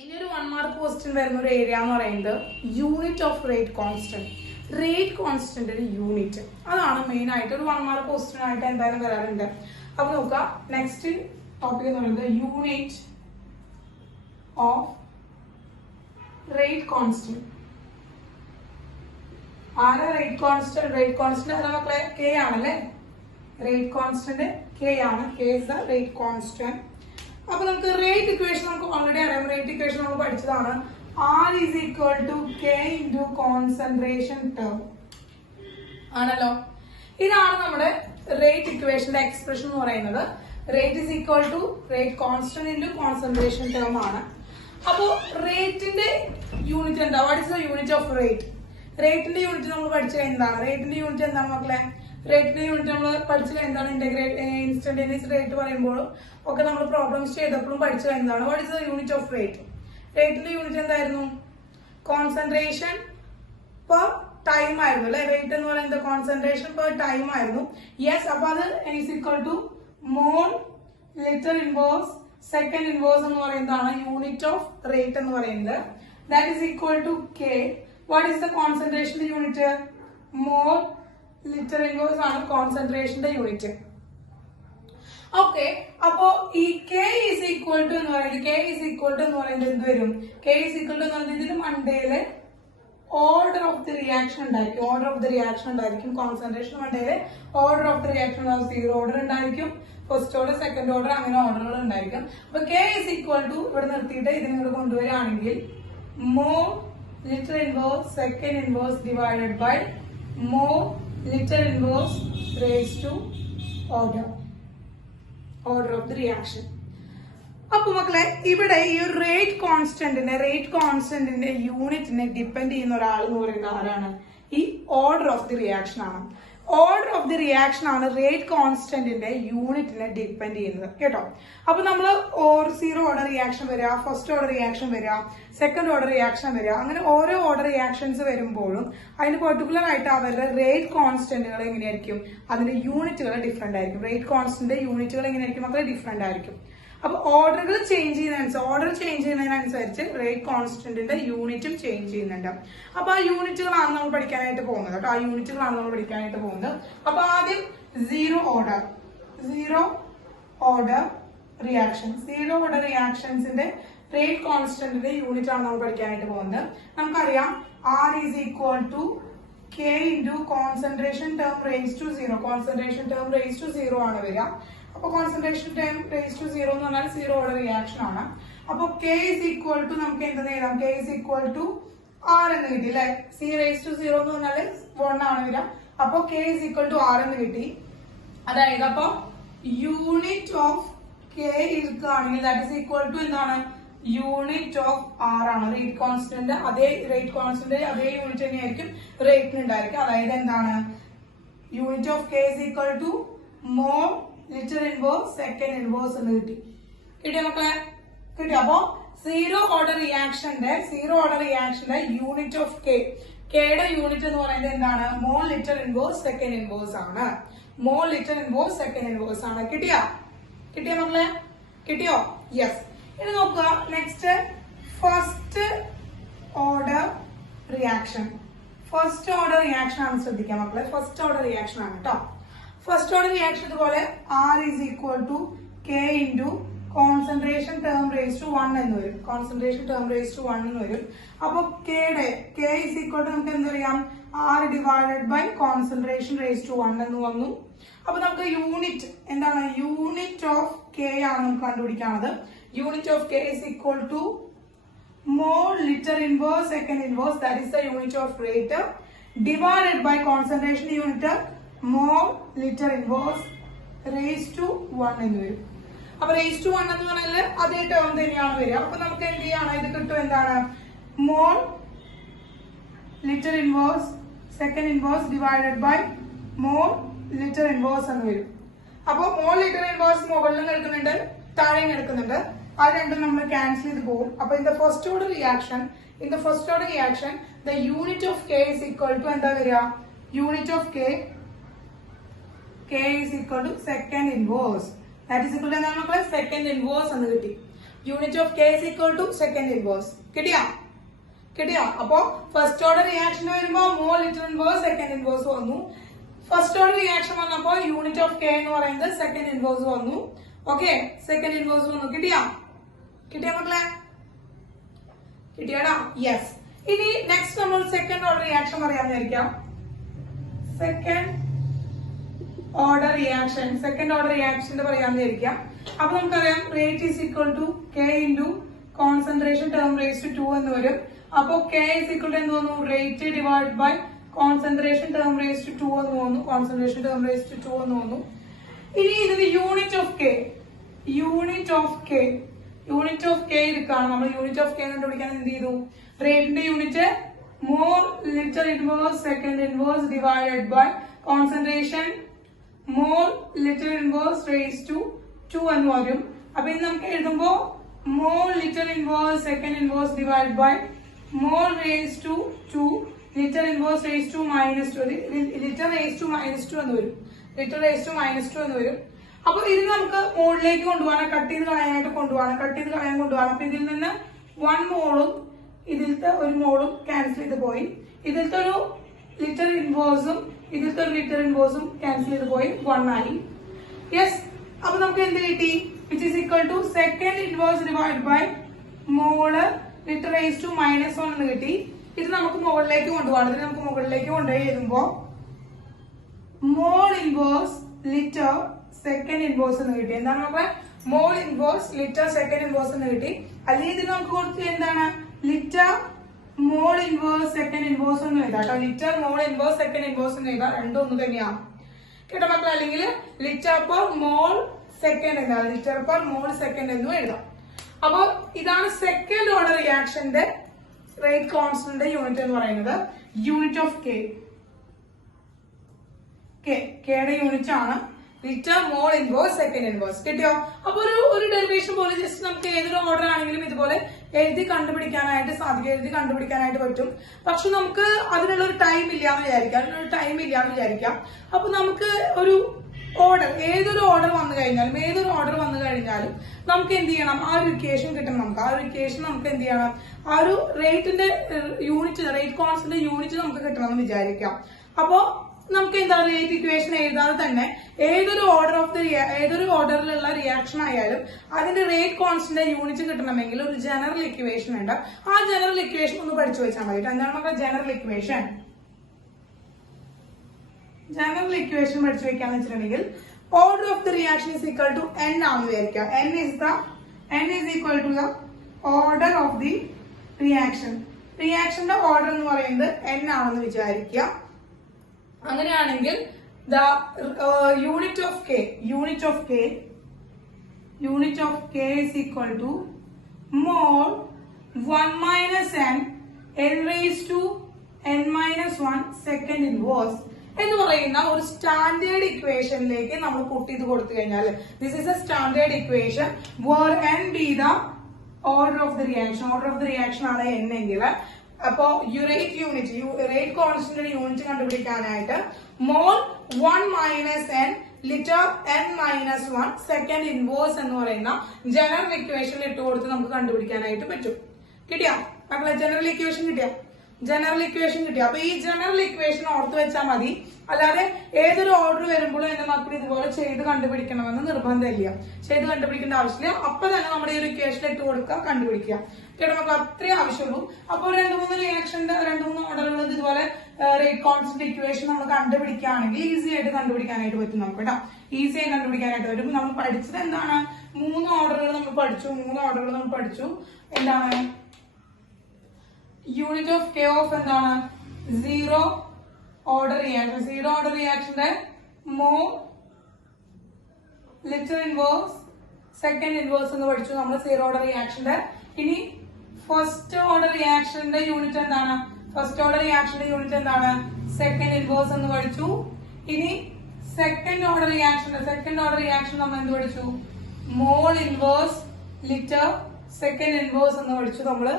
ഇനി ഒരു 1 mark question വരുന്ന ഒരു ഏരിയ എന്ന് പറയുന്നത് unit of rate constant. Rate കോൺസ്റ്റന്റിന്റെ യൂണിറ്റ് അതാണ് മെയിൻ ആയിട്ട് ഒരു 1 മാർക്ക് ക്വസ്റ്റ്യൻ ആയിട്ട് എന്തായാലും വരാറുണ്ട്. അപ്പൊ നോക്കുക, നെക്സ്റ്റ് ടോപ്പിക് എന്ന് പറയുന്നത് യൂണിറ്റ് ഓഫ് റേറ്റ് കോൺസ്റ്റന്റ്. ആരാ റേറ്റ് കോൺസ്റ്റന്റ്? റേറ്റ് കോൺസ്റ്റന്റ് ആരാ മക്കളെ? കെ ആണല്ലേ. റേറ്റ് കോൺസ്റ്റന്റ് കെ ആണ്. K is the rate constant. അപ്പൊ നമുക്ക് റേറ്റ് ഇക്വേഷൻ നമുക്ക് ഓൾറെഡി അറിയാം. റേറ്റ് ഇക്വേഷൻ നമ്മൾ പഠിച്ചതാണ്. R is equal to K into concentration term ആണല്ലോ. ഇതാണ് നമ്മുടെ റേറ്റ് ഇക്വേഷന്റെ എക്സ്പ്രഷൻ എന്ന് പറയുന്നത്. Rate is equal to rate constant into concentration term ആണ്. അപ്പോ റേറ്റിന്റെ യൂണിറ്റ് എന്താ? What is the unit of rate? റേറ്റിന്റെ യൂണിറ്റ് നമ്മൾ പഠിച്ചത് എന്താണ്? റേറ്റിന്റെ യൂണിറ്റ് എന്താണ് മക്കളെ? റേറ്റിന്റെ യൂണിറ്റ് നമ്മൾ പഠിച്ചത് എന്താണ്? ഇൻസ്റ്റന്റേനിയസ് റേറ്റ് പറയുമ്പോഴും ഒക്കെ നമ്മൾ പ്രോബ്ലംസ് ചെയ്തപ്പോഴും പഠിച്ചത് എന്താണ്? What is the unit of rate? റേറ്റിന്റെ യൂണിറ്റ് എന്തായിരുന്നു? കോൺസെൻട്രേഷൻ പെർ ടൈം ആയിരുന്നു അല്ലെ. റേറ്റ് എന്ന് പറയുന്നത് കോൺസെൻട്രേഷൻ പെർ ടൈം ആയിരുന്നു. യെസ്. അപ്പൊ അത് is equal to mole litre inverse second inverse എന്ന് പറയുന്നതാണ് യൂണിറ്റ് ഓഫ് റേറ്റ് എന്ന് പറയുന്നത്. That is equal to K. What is the കോൺസെൻട്രേഷന്റെ യൂണിറ്റ്? മോൾ ലിറ്റർ ഇൻവേഴ്സ് ആണ് കോൺസെൻട്രേഷന്റെ യൂണിറ്റ്. ഓക്കെ. അപ്പോ ഈ കെ ഈസ് ഈക്വൽ ടു എന്ന് പറയുന്നത് എന്ത് വരും? കെ ഈസ് ഈക്വൽ ടു എന്ന് പറയുന്നത് ഇതിന് മണ്ടയില് ഓർഡർ ഓഫ് ദി റിയാക്ഷൻ ഉണ്ടായിരിക്കും. കോൺസെൻട്രേഷൻ മണ്ടയില് ഓർഡർ ഓഫ് ദി റിയാക്ഷൻ ഉണ്ടാവും. 0 ഓർഡർ ഉണ്ടായിരിക്കും, ഫസ്റ്റ് ഓർഡർ, സെക്കൻഡ് ഓർഡർ, അങ്ങനെ ഓർഡറുകൾ ഉണ്ടായിരിക്കും. അപ്പൊ കെ ഈസ് ഈക്വൽ ടു ഇവിടെ നിർത്തിയിട്ട് ഇതിനെ കൊണ്ടുവരികയാണെങ്കിൽ mole litre inverse second inverse divided by mole litre inverse raise to order of the reaction. അപ്പൊ മക്കളെ, ഇവിടെ ഈ റേറ്റ് കോൺസ്റ്റന്റിന്റെ യൂണിറ്റിനെ ഡിപ്പെൻഡ് ചെയ്യുന്ന ഒരാൾ എന്ന് പറയുന്നത് ആരാണ്? ഈ ഓർഡർ ഓഫ് ദി റിയാക്ഷൻ ആണ്. ഓർഡർ ഓഫ് ദി റിയാക്ഷൻ ആണ് റേറ്റ് കോൺസ്റ്റന്റിന്റെ യൂണിറ്റിനെ ഡിപ്പെൻഡ് ചെയ്യുന്നത് കേട്ടോ. അപ്പൊ നമ്മൾ 0 ഓർഡർ റിയാക്ഷൻ വരിക, ഫസ്റ്റ് ഓർഡർ റിയാക്ഷൻ വരിക, സെക്കൻഡ് ഓർഡർ റിയാക്ഷൻ വരിക, അങ്ങനെ ഓരോ ഓർഡർ റിയാക്ഷൻസ് വരുമ്പോഴും അതിന് പെർട്ടിക്കുലർ ആയിട്ട് അവരുടെ റേറ്റ് കോൺസ്റ്റന്റുകൾ എങ്ങനെയായിരിക്കും? അതിന്റെ യൂണിറ്റുകൾ ഡിഫറെന്റ് ആയിരിക്കും. റേറ്റ് കോൺസ്റ്റന്റ് യൂണിറ്റുകൾ എങ്ങനെയായിരിക്കും? മക്കളെ ഡിഫറെന്റ് ആയിരിക്കും. അപ്പൊ ഓർഡർ ചേഞ്ച് ചെയ്യുന്നതിനനുസരിച്ച് റേറ്റ് കോൺസ്റ്റന്റിന്റെ യൂണിറ്റും ചേഞ്ച് ചെയ്യുന്നുണ്ട്. അപ്പൊ ആ യൂണിറ്റുകളാണ് നമ്മൾ പഠിക്കാനായിട്ട് പോകുന്നത് കേട്ടോ. അപ്പൊ ആദ്യം 0 ഓർഡർ റിയാക്ഷൻസിന്റെ റേറ്റ് കോൺസ്റ്റന്റിന്റെ യൂണിറ്റ് ആണ് നമ്മൾ പഠിക്കാനായിട്ട് പോകുന്നത്. നമുക്കറിയാം R is equal to K into concentration term raise to 0 ആണ് വരിക. അപ്പൊ കോൺസെൻട്രേഷൻ ടൈം റേസ് ടു 0 എന്ന് പറഞ്ഞാൽ 0 ഓർഡർ റിയാക്ഷൻ ആണ്. അപ്പൊ കെ ഇസ് ഈക്വൽ ടു നമുക്ക് എന്ത് എഴുതാം? K is equal to R എന്ന് കിട്ടി അല്ലെ. സി റേസ് ടു 0 എന്ന് പറഞ്ഞാൽ 1 ആണ് വരിക. അപ്പൊ K is equal to R എന്ന് കിട്ടി. അതായത് അപ്പൊ യൂണിറ്റ് ഓഫ് കെ എടുക്കുകയാണെങ്കിൽ ദാറ്റ് ഇസ് ഈക്വൽ ടു എന്താണ്? യൂണിറ്റ് ഓഫ് ആർ ആണ്. റേറ്റ് കോൺസ്റ്റന്റ് അതേ യൂണിറ്റ് തന്നെയായിരിക്കും റേറ്റിന് ഉണ്ടായിരിക്കും. അതായത് എന്താണ്? Unit of K is equal to mole litre inverse second inverse എന്ന് കിട്ടിയോ മക്കളെ? കിട്ടിയോ? അപ്പോ 0 ഓർഡർ റിയാക്ഷന്റെ യൂണിറ്റ് ഓഫ് കെയുടെ യൂണിറ്റ് എന്ന് പറയുന്നത് എന്താണ്? Mole litre inverse second inverse ആണ്. കിട്ടിയോ മക്കളെ? കിട്ടിയോ? യെസ്. ഇനി നോക്കുക, നെക്സ്റ്റ് ഫസ്റ്റ് ഓർഡർ റിയാക്ഷൻ ആണ്. ശ്രദ്ധിക്കാം മക്കളെ, ഫസ്റ്റ് ഓർഡർ റിയാക്ഷൻ ആണ് കേട്ടോ. ഫസ്റ്റ് ഓർഡർ റിയാക്ഷൻ ഇതുപോലെ R is equal to K into concentration term raise to 1 എന്ന് വരും. അപ്പൊ കെ ഈസ് ഈക്വൽ ടു നമുക്ക് എന്തറിയാം? R divided by concentration raise to 1 എന്ന് വന്നു. അപ്പൊ നമുക്ക് യൂണിറ്റ് എന്താണ്? യൂണിറ്റ് ഓഫ് കെ ആണ് നമുക്ക് കണ്ടുപിടിക്കാനുള്ളത്. Unit of K is equal to mole litre inverse second inverse, that is the unit of rate, divided by concentration unit mole litre inverse raise to 1 എന്ന് വരും. അപ്പൊ റേസ് ടു 1 എന്ന് പറഞ്ഞാൽ അതേ term തന്നെയാണ് വരിക. അപ്പൊ നമുക്ക് എന്ത് ചെയ്യണം? ഇത് കിട്ടും എന്താണ്? Mole litre inverse second inverse divided by mole litre inverse എന്ന് വരും. അപ്പൊ മോൾ ലിറ്റർ ഇൻവേഴ്സ് മുകളിലും എടുക്കുന്നുണ്ട്, താഴെയും എടുക്കുന്നുണ്ട്. അത് രണ്ടും നമ്മൾ ക്യാൻസൽ ചെയ്ത് പോകും. അപ്പൊ in the first order reaction the unit of K is equal to എന്താ വരിക? Unit of K is equal to second inverse. That is equal to second inverse എന്ന് കിട്ടി. Unit of K is equal to second inverse. കിട്ടിയാ? അപ്പോ first order reaction വരുമ്പോ mole litre inverse second inverse വന്നു. First order reaction വന്നപ്പോ unit of K എന്ന് പറയുന്നത് second inverse വന്നു. ഓക്കെ, സെക്കൻഡ് ഇൻവേഴ്സ് വന്നു. കിട്ടിയാ മക്കളെ? കിട്ടിയാടാ? യെസ്. ഇനി നെക്സ്റ്റ് നമ്മൾ സെക്കൻഡ് ഓർഡർ റിയാക്ഷൻ പറയാൻ വിചാരിക്കാം. സെക്കൻഡ് ഓർഡർ റിയാക്ഷന്റെ പറയാന്ന് വിചാരിക്കാം. അപ്പൊ നമുക്കറിയാം rate is equal to K into concentration term raise to 2 എന്ന് വരും. അപ്പൊ കെ ഇസ് ഈക്വൽ ടു എന്ത് വന്നു? Rate divide by concentration term raise to 2 എന്ന് വന്നു. ഇനി ഇതിന് യൂണിറ്റ് ഓഫ് കെ എടുക്കാണ്. നമ്മൾ യൂണിറ്റ് ഓഫ് കെ കണ്ടുപിടിക്കാൻ എന്ത് ചെയ്തു? റേറ്റിന്റെ unit mole litre inverse second inverse divided by concentration mole litre inverse raise to 2 എന്ന് വരും. അപ്പൊ ഇത് നമുക്ക് എഴുതുമ്പോ mole litre inverse second inverse divide by mole raise to 2 litre inverse raise to -2 litre raise to -2 എന്ന് വരും. അപ്പൊ ഇത് നമുക്ക് മോളിലേക്ക് കൊണ്ടുപോകാൻ കട്ട് ചെയ്ത് കളയാനായിട്ട് കൊണ്ടുപോകാൻ. അപ്പൊ ഇതിൽ നിന്ന് 1 മോളും ഇതിലത്തെ ഒരു മോളും ക്യാൻസൽ ചെയ്ത് പോയി. ഇതിലത്തെ ഒരു ലിറ്റർ ഇൻവേഴ്സും ക്യാൻസൽ ചെയ്ത് പോയി. 1 ആയി. യെസ്. അപ്പൊ നമുക്ക് എന്ത് കിട്ടി? Which is equal to second inverse divide by mole litre raise to -1 എന്ന് കിട്ടി. ഇത് നമുക്ക് മുകളിലേക്ക് കൊണ്ടുപോകാം. ഇതിന് നമുക്ക് മുകളിലേക്ക് കൊണ്ടുപോയി എഴുതുമ്പോ mole inverse litre second inverse എന്ന് കിട്ടി. എന്താണ് നോക്കാം? Mole inverse litre second inverse എന്ന് കിട്ടി. അല്ലെങ്കിൽ ഇതിന് നമുക്ക് കൊടുത്ത് എന്താണ്? Litre mole inverse second inverse എന്ന് എഴുതാം. Litre mole inverse second inverse എന്ന് എഴുതാം. രണ്ടും ഒന്ന് തന്നെയാണ് കേട്ടോ മക്കൾ. അല്ലെങ്കിൽ ലിറ്റർ പെർ മോൾ സെക്കൻഡ് എന്നും എഴുതാം. അപ്പൊ ഇതാണ് സെക്കൻഡ് ഓർഡർ റിയാക്ഷന്റെ റേറ്റ് കോൺസ്റ്റന്റ് യൂണിറ്റ് എന്ന് പറയുന്നത്. യൂണിറ്റ് ഓഫ് കെയുടെ യൂണിറ്റ് ആണ് litre mole inverse second inverse. കിട്ടിയോ? അപ്പൊ ഒരു ഡെറിവേഷൻ പോലെ ജസ്റ്റ് നമുക്ക് ഏതൊരു ഓർഡർ ആണെങ്കിലും ഇതുപോലെ എഴുതി കണ്ടുപിടിക്കാനായിട്ട് പറ്റും. പക്ഷെ നമുക്ക് അതിനുള്ള ഒരു ടൈം ഇല്ലാന്ന് വിചാരിക്കാം. അപ്പൊ നമുക്ക് ഒരു ഓർഡർ ഏതൊരു ഓർഡർ വന്നു കഴിഞ്ഞാലും നമുക്ക് എന്ത് ചെയ്യണം? ആ ഒരു ഇക്വേഷൻ കിട്ടണം. നമുക്ക് എന്ത് ചെയ്യണം? ആ ഒരു റേറ്റിന്റെ റേറ്റ് കോൺസ്റ്റന്റ് യൂണിറ്റ് നമുക്ക് കിട്ടണം എന്ന് വിചാരിക്കാം. അപ്പോ നമുക്ക് എന്താ റേറ്റ് ഇക്വേഷൻ എഴുതാതെ തന്നെ ഏതൊരു ഓർഡറിലുള്ള റിയാക്ഷൻ ആയാലും അതിന്റെ റേറ്റ് കോൺസ്റ്റന്റ് യൂണിറ്റ് കിട്ടണമെങ്കിൽ ഒരു ജനറൽ ഇക്വേഷൻ ഉണ്ട്. ആ ജനറൽ ഇക്വേഷൻ ഒന്ന് പഠിച്ചു വെച്ചാൽ മതി. എന്താണ് നമ്മുടെ ജനറൽ ഇക്വേഷൻ പഠിച്ചു വെക്കാന്ന് വെച്ചിട്ടുണ്ടെങ്കിൽ order of the reaction is equal to n ആണെന്ന് വിചാരിക്കുക. n is equal to the order of the റിയാക്ഷന്റെ ഓർഡർ എന്ന് പറയുന്നത് n ആണെന്ന് വിചാരിക്കുക. അങ്ങനെയാണെങ്കിൽ the unit of k is equal to mole 1 minus n raised to n-1 second inverse എന്ന് പറയുന്ന ഒരു സ്റ്റാൻഡേർഡ് ഇക്വേഷനിലേക്ക് നമ്മൾ പുട്ട് ചെയ്ത് കൊടുത്തു കഴിഞ്ഞാൽ this is a standard equation where n be the order of the reaction ആണ് n എങ്കിൽ അപ്പോ റേറ്റ് കോൺസ്റ്റന്റ് യൂണിറ്റ് കണ്ടുപിടിക്കാനായിട്ട് മോൾ 1 minus n litre n-1 second inverse എന്ന് പറയുന്ന ജനറൽ ഇക്വേഷൻ ഇട്ട് കൊടുത്ത് നമുക്ക് കണ്ടുപിടിക്കാനായിട്ട് പറ്റും. കിട്ടിയാ മക്കളെ? ജനറൽ ഇക്വേഷൻ കിട്ടിയ? അപ്പൊ ഈ ജനറൽ ഇക്വേഷൻ ഓർത്ത് വെച്ചാൽ മതി. അല്ലാതെ ഏതൊരു ഓർഡർ വരുമ്പോഴും എന്റെ മക്കൾ ഇതുപോലെ ചെയ്ത് കണ്ടുപിടിക്കണമെന്ന് നിർബന്ധമില്ല. കണ്ടുപിടിക്കേണ്ട ആവശ്യമില്ല. അപ്പൊ തന്നെ നമ്മുടെ ഈ ഒരു ഇക്വേഷൻ ഇട്ട് കൊടുക്കുക, കണ്ടുപിടിക്കുക. കേട്ടോ മക്കൾ? അത്രേ ആവശ്യമുള്ളൂ. അപ്പോൾ 2-3 ഓർഡറുകൾ ഇതുപോലെ റേറ്റ് കോൺസ്റ്റന്റ് ഇക്വേഷൻ നമ്മൾ കണ്ടുപിടിക്കുകയാണെങ്കിൽ ഈസി ആയിട്ട് കണ്ടുപിടിക്കാനായിട്ട് പറ്റും നമുക്ക് കേട്ടോ. നമ്മൾ പഠിച്ചത് എന്താണ്? 3 ഓർഡറുകൾ നമ്മൾ പഠിച്ചു. എന്താണ്? യൂണിറ്റ് ഓഫ് കെ ഓഫ് എന്താണ്? സീറോ ഓർഡർ റിയാക്ഷന്റെ മോൾ ലിറ്റർ ഇൻവേഴ്സ് സെക്കൻഡ് ഇൻവേഴ്സ് എന്ന് പഠിച്ചു നമ്മൾ സീറോ ഓർഡർ റിയാക്ഷന്റെ. ഇനി ഫസ്റ്റ് ഓർഡർ റിയാക്ഷന്റെ യൂണിറ്റ് എന്താണ്? സെക്കൻഡ് ഇൻവേഴ്സ് എന്ന് പഠിച്ചു. ഇനി സെക്കൻഡ് ഓർഡർ റിയാക്ഷൻ നമ്മൾ എന്ത് പഠിച്ചു? മോൾ ഇൻവേഴ്സ് ലിറ്റർ സെക്കൻഡ് ഇൻവേഴ്സ് എന്ന് പഠിച്ചു നമ്മള്.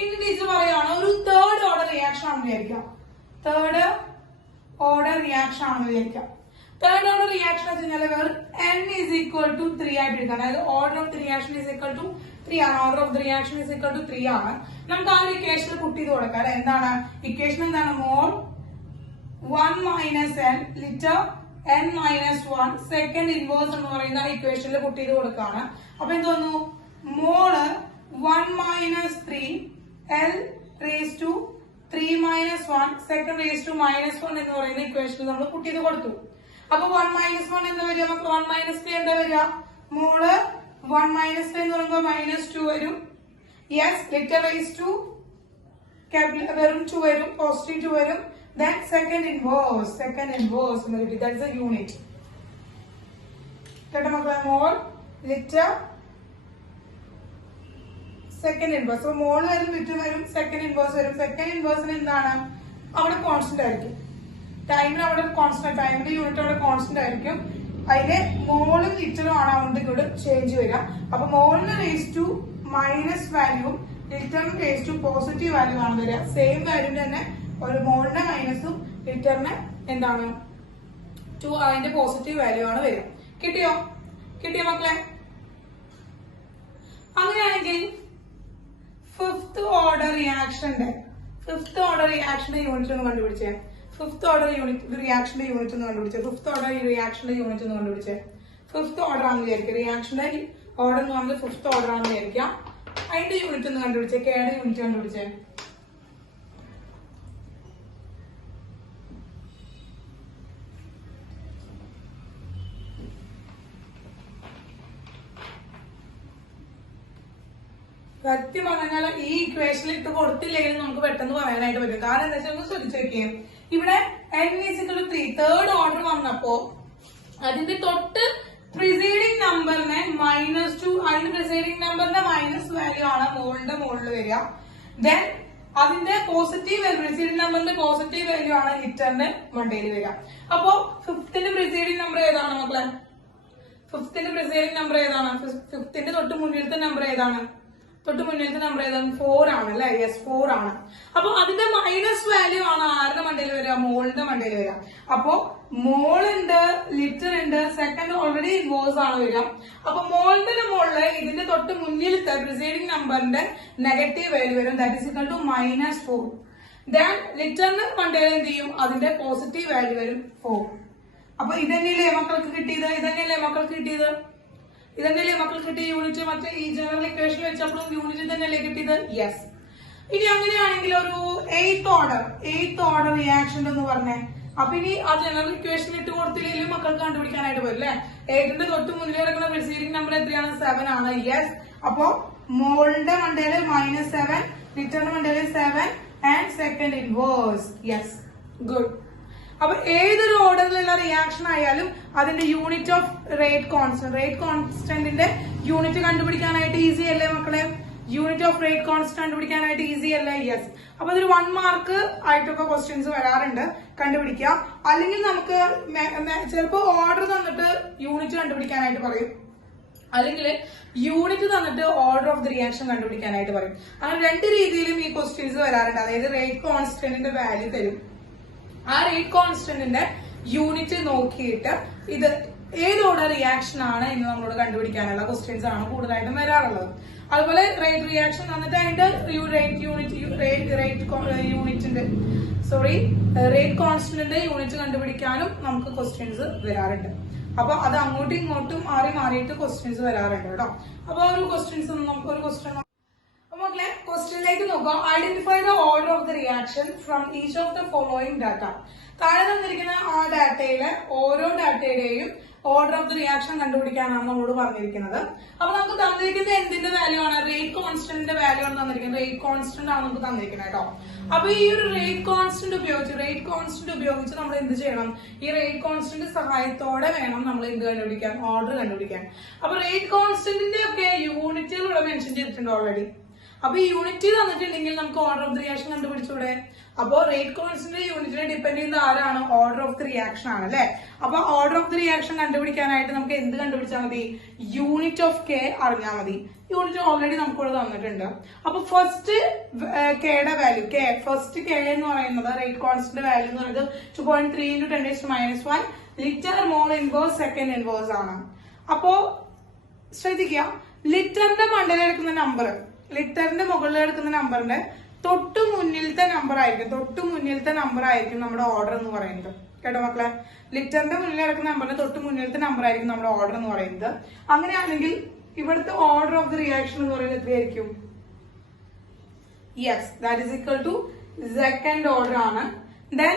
ഇനി ടീച്ചർ പറയാണ് ഒരു തേർഡ് ഓർഡർ റിയാക്ഷൻ ആണെന്ന് വിചാരിക്കാം. Third order reaction n is equal to 3 ആയിട്ട് എടുക്കാം. അതായത് order of the reaction is equal to 3 ആണ്. Order of the reaction is equal to 3 ആണ്. നമുക്ക് ആ ഒരു ഇക്വേഷൻ പുട്ട് ചെയ്ത് കൊടുക്കാം. എന്താണ് ഇക്വേഷൻ? എന്താണ്? മോൾ 1 minus n litre n minus 1 second inverse എന്ന് പറയുന്ന ഇക്വേഷനിൽ പുട്ട് ചെയ്ത് കൊടുക്കുകയാണ്. അപ്പൊ എന്ത് വന്നു? Mole 1 minus 3 l raise to 3 minus 1 second raise to minus 1 എന്ന് പറയുന്ന ഇക്വേഷനിൽ നമ്മൾ പുട്ട് ചെയ്ത് കൊടുത്തു. അപ്പൊ 1 മൈനസ് 1 എന്താ വരിക? നമുക്ക് 1 മൈനസ് 3 എന്താ വരിക? മോള് 1 മൈനസ് 3 എന്ന് പറയുമ്പോൾ മൈനസ് 2 വരും. യെസ്, ലിറ്റർ റേസ് ടു വെറും 2 വരും, പോസിറ്റീവ് 2 വരും. Then second inverse എന്ന് കിട്ടി. That's the unit. കേട്ടോ മക്കളെ? മോൾ ലിറ്റർ സെക്കൻഡ് ഇൻവേഴ്സ്. അപ്പൊ മോൾ വരും, ലിറ്റർ വരും, സെക്കൻഡ് ഇൻവേഴ്സ് വരും. സെക്കൻഡ് ഇൻവേഴ്സിന് എന്താണ്? അവിടെ കോൺസ്റ്റന്റ് ആയിരിക്കും. ടൈമിന് അവിടെ കോൺസ്റ്റന്റ്, ടൈമിന്റെ യൂണിറ്റ് അവിടെ കോൺസ്റ്റന്റ് ആയിരിക്കും. അതിന്റെ മോളും ലിറ്ററും ആണ് അങ്ങോട്ട് ഇങ്ങോട്ട് ചേഞ്ച് വരിക. അപ്പൊ മോളിന് റേസ് ടു മൈനസ് വാല്യൂ, ലിറ്ററിന് റേസ് ടു പോസിറ്റീവ് വാല്യൂ ആണ് വരിക. സെയിം വാല്യൂന്റെ തന്നെ ഒരു മോളിന്റെ മൈനസും ലിറ്ററിന് എന്താണ് 2 അതിന്റെ പോസിറ്റീവ് വാല്യൂ ആണ് വരിക. കിട്ടിയോ മക്കളെ? അങ്ങനെയാണെങ്കിൽ ഫിഫ്ത് ഓർഡർ റിയാക്ഷന്റെ യൂണിറ്റ് ഒന്ന് കണ്ടുപിടിച്ചേ. ഫിഫ്ത് ഓർഡർ റിയാക്ഷന്റെ യൂണിറ്റ് ഒന്ന് കണ്ടുപിടിച്ചേ. ഫിഫ്ത് ഓർഡർ ആണെന്ന് വിചാരിക്കുക. റിയാക്ഷന്റെ ഓർഡർ എന്ന് പറഞ്ഞാൽ ഫിഫ്ത് ഓർഡർ ആണെന്ന് വിചാരിക്കാം. അതിന്റെ യൂണിറ്റ് ഒന്ന് കണ്ടുപിടിച്ചേ. കെയുടെ യൂണിറ്റ് കണ്ടുപിടിച്ചേ. സത്യം പറഞ്ഞാൽ ഈ ഇക്വേഷനിൽ ഇട്ട് കൊടുത്തില്ലെങ്കിൽ നമുക്ക് പെട്ടെന്ന് പറയാനായിട്ട് പറ്റും. കാരണം എന്താ വെച്ചാൽ ഒന്ന് ശ്രദ്ധിച്ചു നോക്കിയേ. ഇവിടെ n is equal to 3 third order വന്നപ്പോ അതിന്റെ തൊട്ട് പ്രിസൈഡിങ് നമ്പറിനെ -2, അതിന്റെ പ്രിസൈഡിങ് നമ്പറിന്റെ മൈനസ് വാല്യൂ ആണ് മോളിന്റെ മുകളിൽ വരിക. ദെൻ അതിന്റെ പോസിറ്റീവ് പ്രിസൈഡിങ് നമ്പറിന്റെ പോസിറ്റീവ് വാല്യൂ ആണ് ലിറ്ററിന്റെ മണ്ടയിൽ വരിക. അപ്പോ ഫിഫ്ത്തിന്റെ പ്രിസൈഡിങ് നമ്പർ ഏതാണ് മക്കളെ? ഫിഫ്ത്തിന്റെ തൊട്ട് മുന്നിലത്തെ നമ്പർ ഏതാണ്? 4 ആണ് അല്ലെ? യെസ്, 4 ആണ്. അപ്പൊ അതിന്റെ മൈനസ് വാല്യൂ ആണ് ആരുടെ മണ്ടയിൽ വരിക? മോളിന്റെ മണ്ടയിൽ വരിക. അപ്പൊ മോളുണ്ട്, ലിറ്റർ ഉണ്ട്, സെക്കൻഡ് ഓൾറെഡി ഇൻവേഴ്സ് ആണ് വരിക. അപ്പൊ മോളിന്റെ മുകളില് ഇതിന്റെ തൊട്ട് മുന്നിലത്തെ പ്രിസൈഡിങ് നമ്പറിന്റെ നെഗറ്റീവ് വാല്യൂ വരും. That is equal to -4. Then ലിറ്ററിന് മണ്ടയിൽ എന്ത് ചെയ്യും? അതിന്റെ പോസിറ്റീവ് വാല്യൂ വരും 4. അപ്പൊ ഇതന്നെയല്ലേ മക്കൾക്ക് കിട്ടിയത്? ഇതന്നെയല്ലേ മക്കൾ കിട്ടിയ യൂണിറ്റ്? മറ്റേ ഈ ജനറൽ ഇക്വേഷൻ വെച്ചപ്പോഴും യൂണിറ്റ് തന്നെയല്ലേ കിട്ടിയത്? യെസ്. ഇനി അങ്ങനെയാണെങ്കിൽ ഒരു 8th ഓർഡർ റിയാക്ഷൻ എന്ന് പറഞ്ഞേ. അപ്പൊ ഇനി ആ ജനറൽ ഇക്വേഷൻ ഇട്ട് കൊടുത്തില്ലെങ്കിലും മക്കൾക്ക് കണ്ടുപിടിക്കാനായിട്ട് വരും അല്ലെ? 8ന്റെ തൊട്ട് മുന്നിൽ കിടക്കുന്ന പ്രിസൈഡിങ് നമ്പർ എത്രയാണ്? 7 ആണ്. യെസ്. അപ്പോ മോളിന്റെ മണ്ടയില് -7, ലിറ്ററിന്റെ മണ്ടയില് 7 and second inverse. Yes, good. അപ്പൊ ഏതൊരു ഓർഡറിലുള്ള റിയാക്ഷൻ ആയാലും അതിന്റെ യൂണിറ്റ് ഓഫ് റേറ്റ് കോൺസ്റ്റന്റിന്റെ യൂണിറ്റ് കണ്ടുപിടിക്കാനായിട്ട് ഈസി അല്ലേ മക്കളെ? യൂണിറ്റ് ഓഫ് റേറ്റ് കോൺസ്റ്റന്റ് കണ്ടുപിടിക്കാനായിട്ട് ഈസി അല്ലേ? യെസ്. അപ്പൊ അതൊരു 1 മാർക്ക് ആയിട്ടൊക്കെ ക്വസ്റ്റ്യൻസ് വരാറുണ്ട്, കണ്ടുപിടിക്കുക. അല്ലെങ്കിൽ നമുക്ക് ചിലപ്പോ ഓർഡർ തന്നിട്ട് യൂണിറ്റ് കണ്ടുപിടിക്കാനായിട്ട് പറയും, അല്ലെങ്കിൽ യൂണിറ്റ് തന്നിട്ട് ഓർഡർ ഓഫ് ദി റിയാക്ഷൻ കണ്ടുപിടിക്കാനായിട്ട് പറയും. അങ്ങനെ 2 രീതിയിലും ഈ ക്വസ്റ്റ്യൻസ് വരാറുണ്ട്. അതായത് റേറ്റ് കോൺസ്റ്റന്റിന്റെ വാല്യൂ തരും, ആ റേറ്റ് കോൺസ്റ്റന്റിന്റെ യൂണിറ്റ് നോക്കിയിട്ട് ഇത് ഏത് ഓർഡർ റിയാക്ഷൻ ആണ് എന്ന് നമ്മളോട് കണ്ടുപിടിക്കാനുള്ള ക്വസ്റ്റ്യൻസ് ആണ് കൂടുതലായിട്ടും വരാറുള്ളത്. അതുപോലെ റേറ്റ് റിയാക്ഷൻ തന്നിട്ട് അതിന്റെ റേറ്റ് കോൺസ്റ്റന്റിന്റെ യൂണിറ്റ് കണ്ടുപിടിക്കാനും നമുക്ക് ക്വസ്റ്റ്യൻസ് വരാറുണ്ട്. അപ്പൊ അത് അങ്ങോട്ടും ഇങ്ങോട്ടും മാറിയിട്ട് ക്വസ്റ്റ്യൻസ് വരാറുണ്ട് കേട്ടോ. അപ്പൊ നമുക്കൊരു ക്വസ്റ്റ്യൻ മക്കളെ, ക്വസ്റ്റ്യനിലേക്ക് നോക്കാം. Identify the order of the reaction from each of the following data. താഴെ തന്നിരിക്കുന്ന ആ ഡാറ്റയിലെ ഓരോ ഡാറ്റയുടെയും ഓർഡർ ഓഫ് ദ റിയാക്ഷൻ കണ്ടുപിടിക്കാനാണ് നമ്മളോട് പറഞ്ഞിരിക്കുന്നത്. അപ്പൊ നമുക്ക് തന്നിരിക്കുന്നത് എന്തിന്റെ വാല്യൂ ആണ്? റേറ്റ് കോൺസ്റ്റന്റിന്റെ വാല്യൂ ആണ് തന്നിരിക്കുന്നത്. റേറ്റ് കോൺസ്റ്റന്റ് ആണ് നമുക്ക് തന്നിരിക്കുന്നത് കേട്ടോ. അപ്പൊ ഈ ഒരു റേറ്റ് കോൺസ്റ്റന്റ് ഉപയോഗിച്ച് നമ്മൾ എന്ത് ചെയ്യണം? ഈ റേറ്റ് കോൺസ്റ്റന്റ് സഹായത്തോടെ വേണം നമ്മൾ എന്ത് കണ്ടുപിടിക്കാൻ? ഓർഡർ കണ്ടുപിടിക്കാൻ. അപ്പൊ റേറ്റ് കോൺസ്റ്റന്റിന്റെ ഒക്കെ യൂണിറ്റുകൾ ഇവിടെ മെൻഷൻ ചെയ്തിട്ടുണ്ട് ഓൾറെഡി. അപ്പൊ ഈ യൂണിറ്റ് തന്നിട്ടുണ്ടെങ്കിൽ നമുക്ക് ഓർഡർ ഓഫ് ദി റിയാക്ഷൻ കണ്ടുപിടിച്ചൂടെ? അപ്പോ റേറ്റ് കോൺസ്റ്റന്റ് യൂണിറ്റിനെ ഡിപ്പെൻഡ് ചെയ്യുന്ന ആരാണ്? ഓർഡർ ഓഫ് ദി റിയാക്ഷൻ ആണ് അല്ലെ? അപ്പൊ ഓർഡർ ഓഫ് ദി റിയാക്ഷൻ കണ്ടുപിടിക്കാനായിട്ട് നമുക്ക് എന്ത് കണ്ടുപിടിച്ചാൽ മതി? യൂണിറ്റ് ഓഫ് കെ അറിഞ്ഞാൽ മതി. യൂണിറ്റ് ഓൾറെഡി നമുക്കിവിടെ തന്നിട്ടുണ്ട്. അപ്പൊ ഫസ്റ്റ് കെയുടെ വാല്യൂ, ഫസ്റ്റ് കെ എന്ന് പറയുന്നത് റേറ്റ് കോൺസ്റ്റന്റ് വാല്യൂ എന്ന് പറയുന്നത് 2.3 × 10⁻⁻1 litre mole inverse second inverse ആണ്. അപ്പോ ശ്രദ്ധിക്കുക, ലിറ്ററിന്റെ മണ്ടയിൽ എടുക്കുന്ന നമ്പർ, ലിറ്ററിന്റെ മുകളിൽ എടുക്കുന്ന നമ്പറിന്റെ തൊട്ടു മുന്നിലത്തെ നമ്പർ ആയിരിക്കും നമ്മുടെ ഓർഡർ എന്ന് പറയുന്നത്. കേട്ടോ മക്കളെ, ലിറ്ററിന്റെ മുന്നിൽ എടുക്കുന്ന നമ്പറിന്റെ തൊട്ട് മുന്നിലത്തെ നമ്പർ ആയിരിക്കും നമ്മുടെ ഓർഡർ എന്ന് പറയുന്നത്. അങ്ങനെയാണെങ്കിൽ ഇവിടുത്തെ ഓർഡർ ഓഫ് ദി റിയാക്ഷൻ എന്ന് പറയുന്നത് എത്രയായിരിക്കും? Yes, that is equal to second order ആണ്. ദെൻ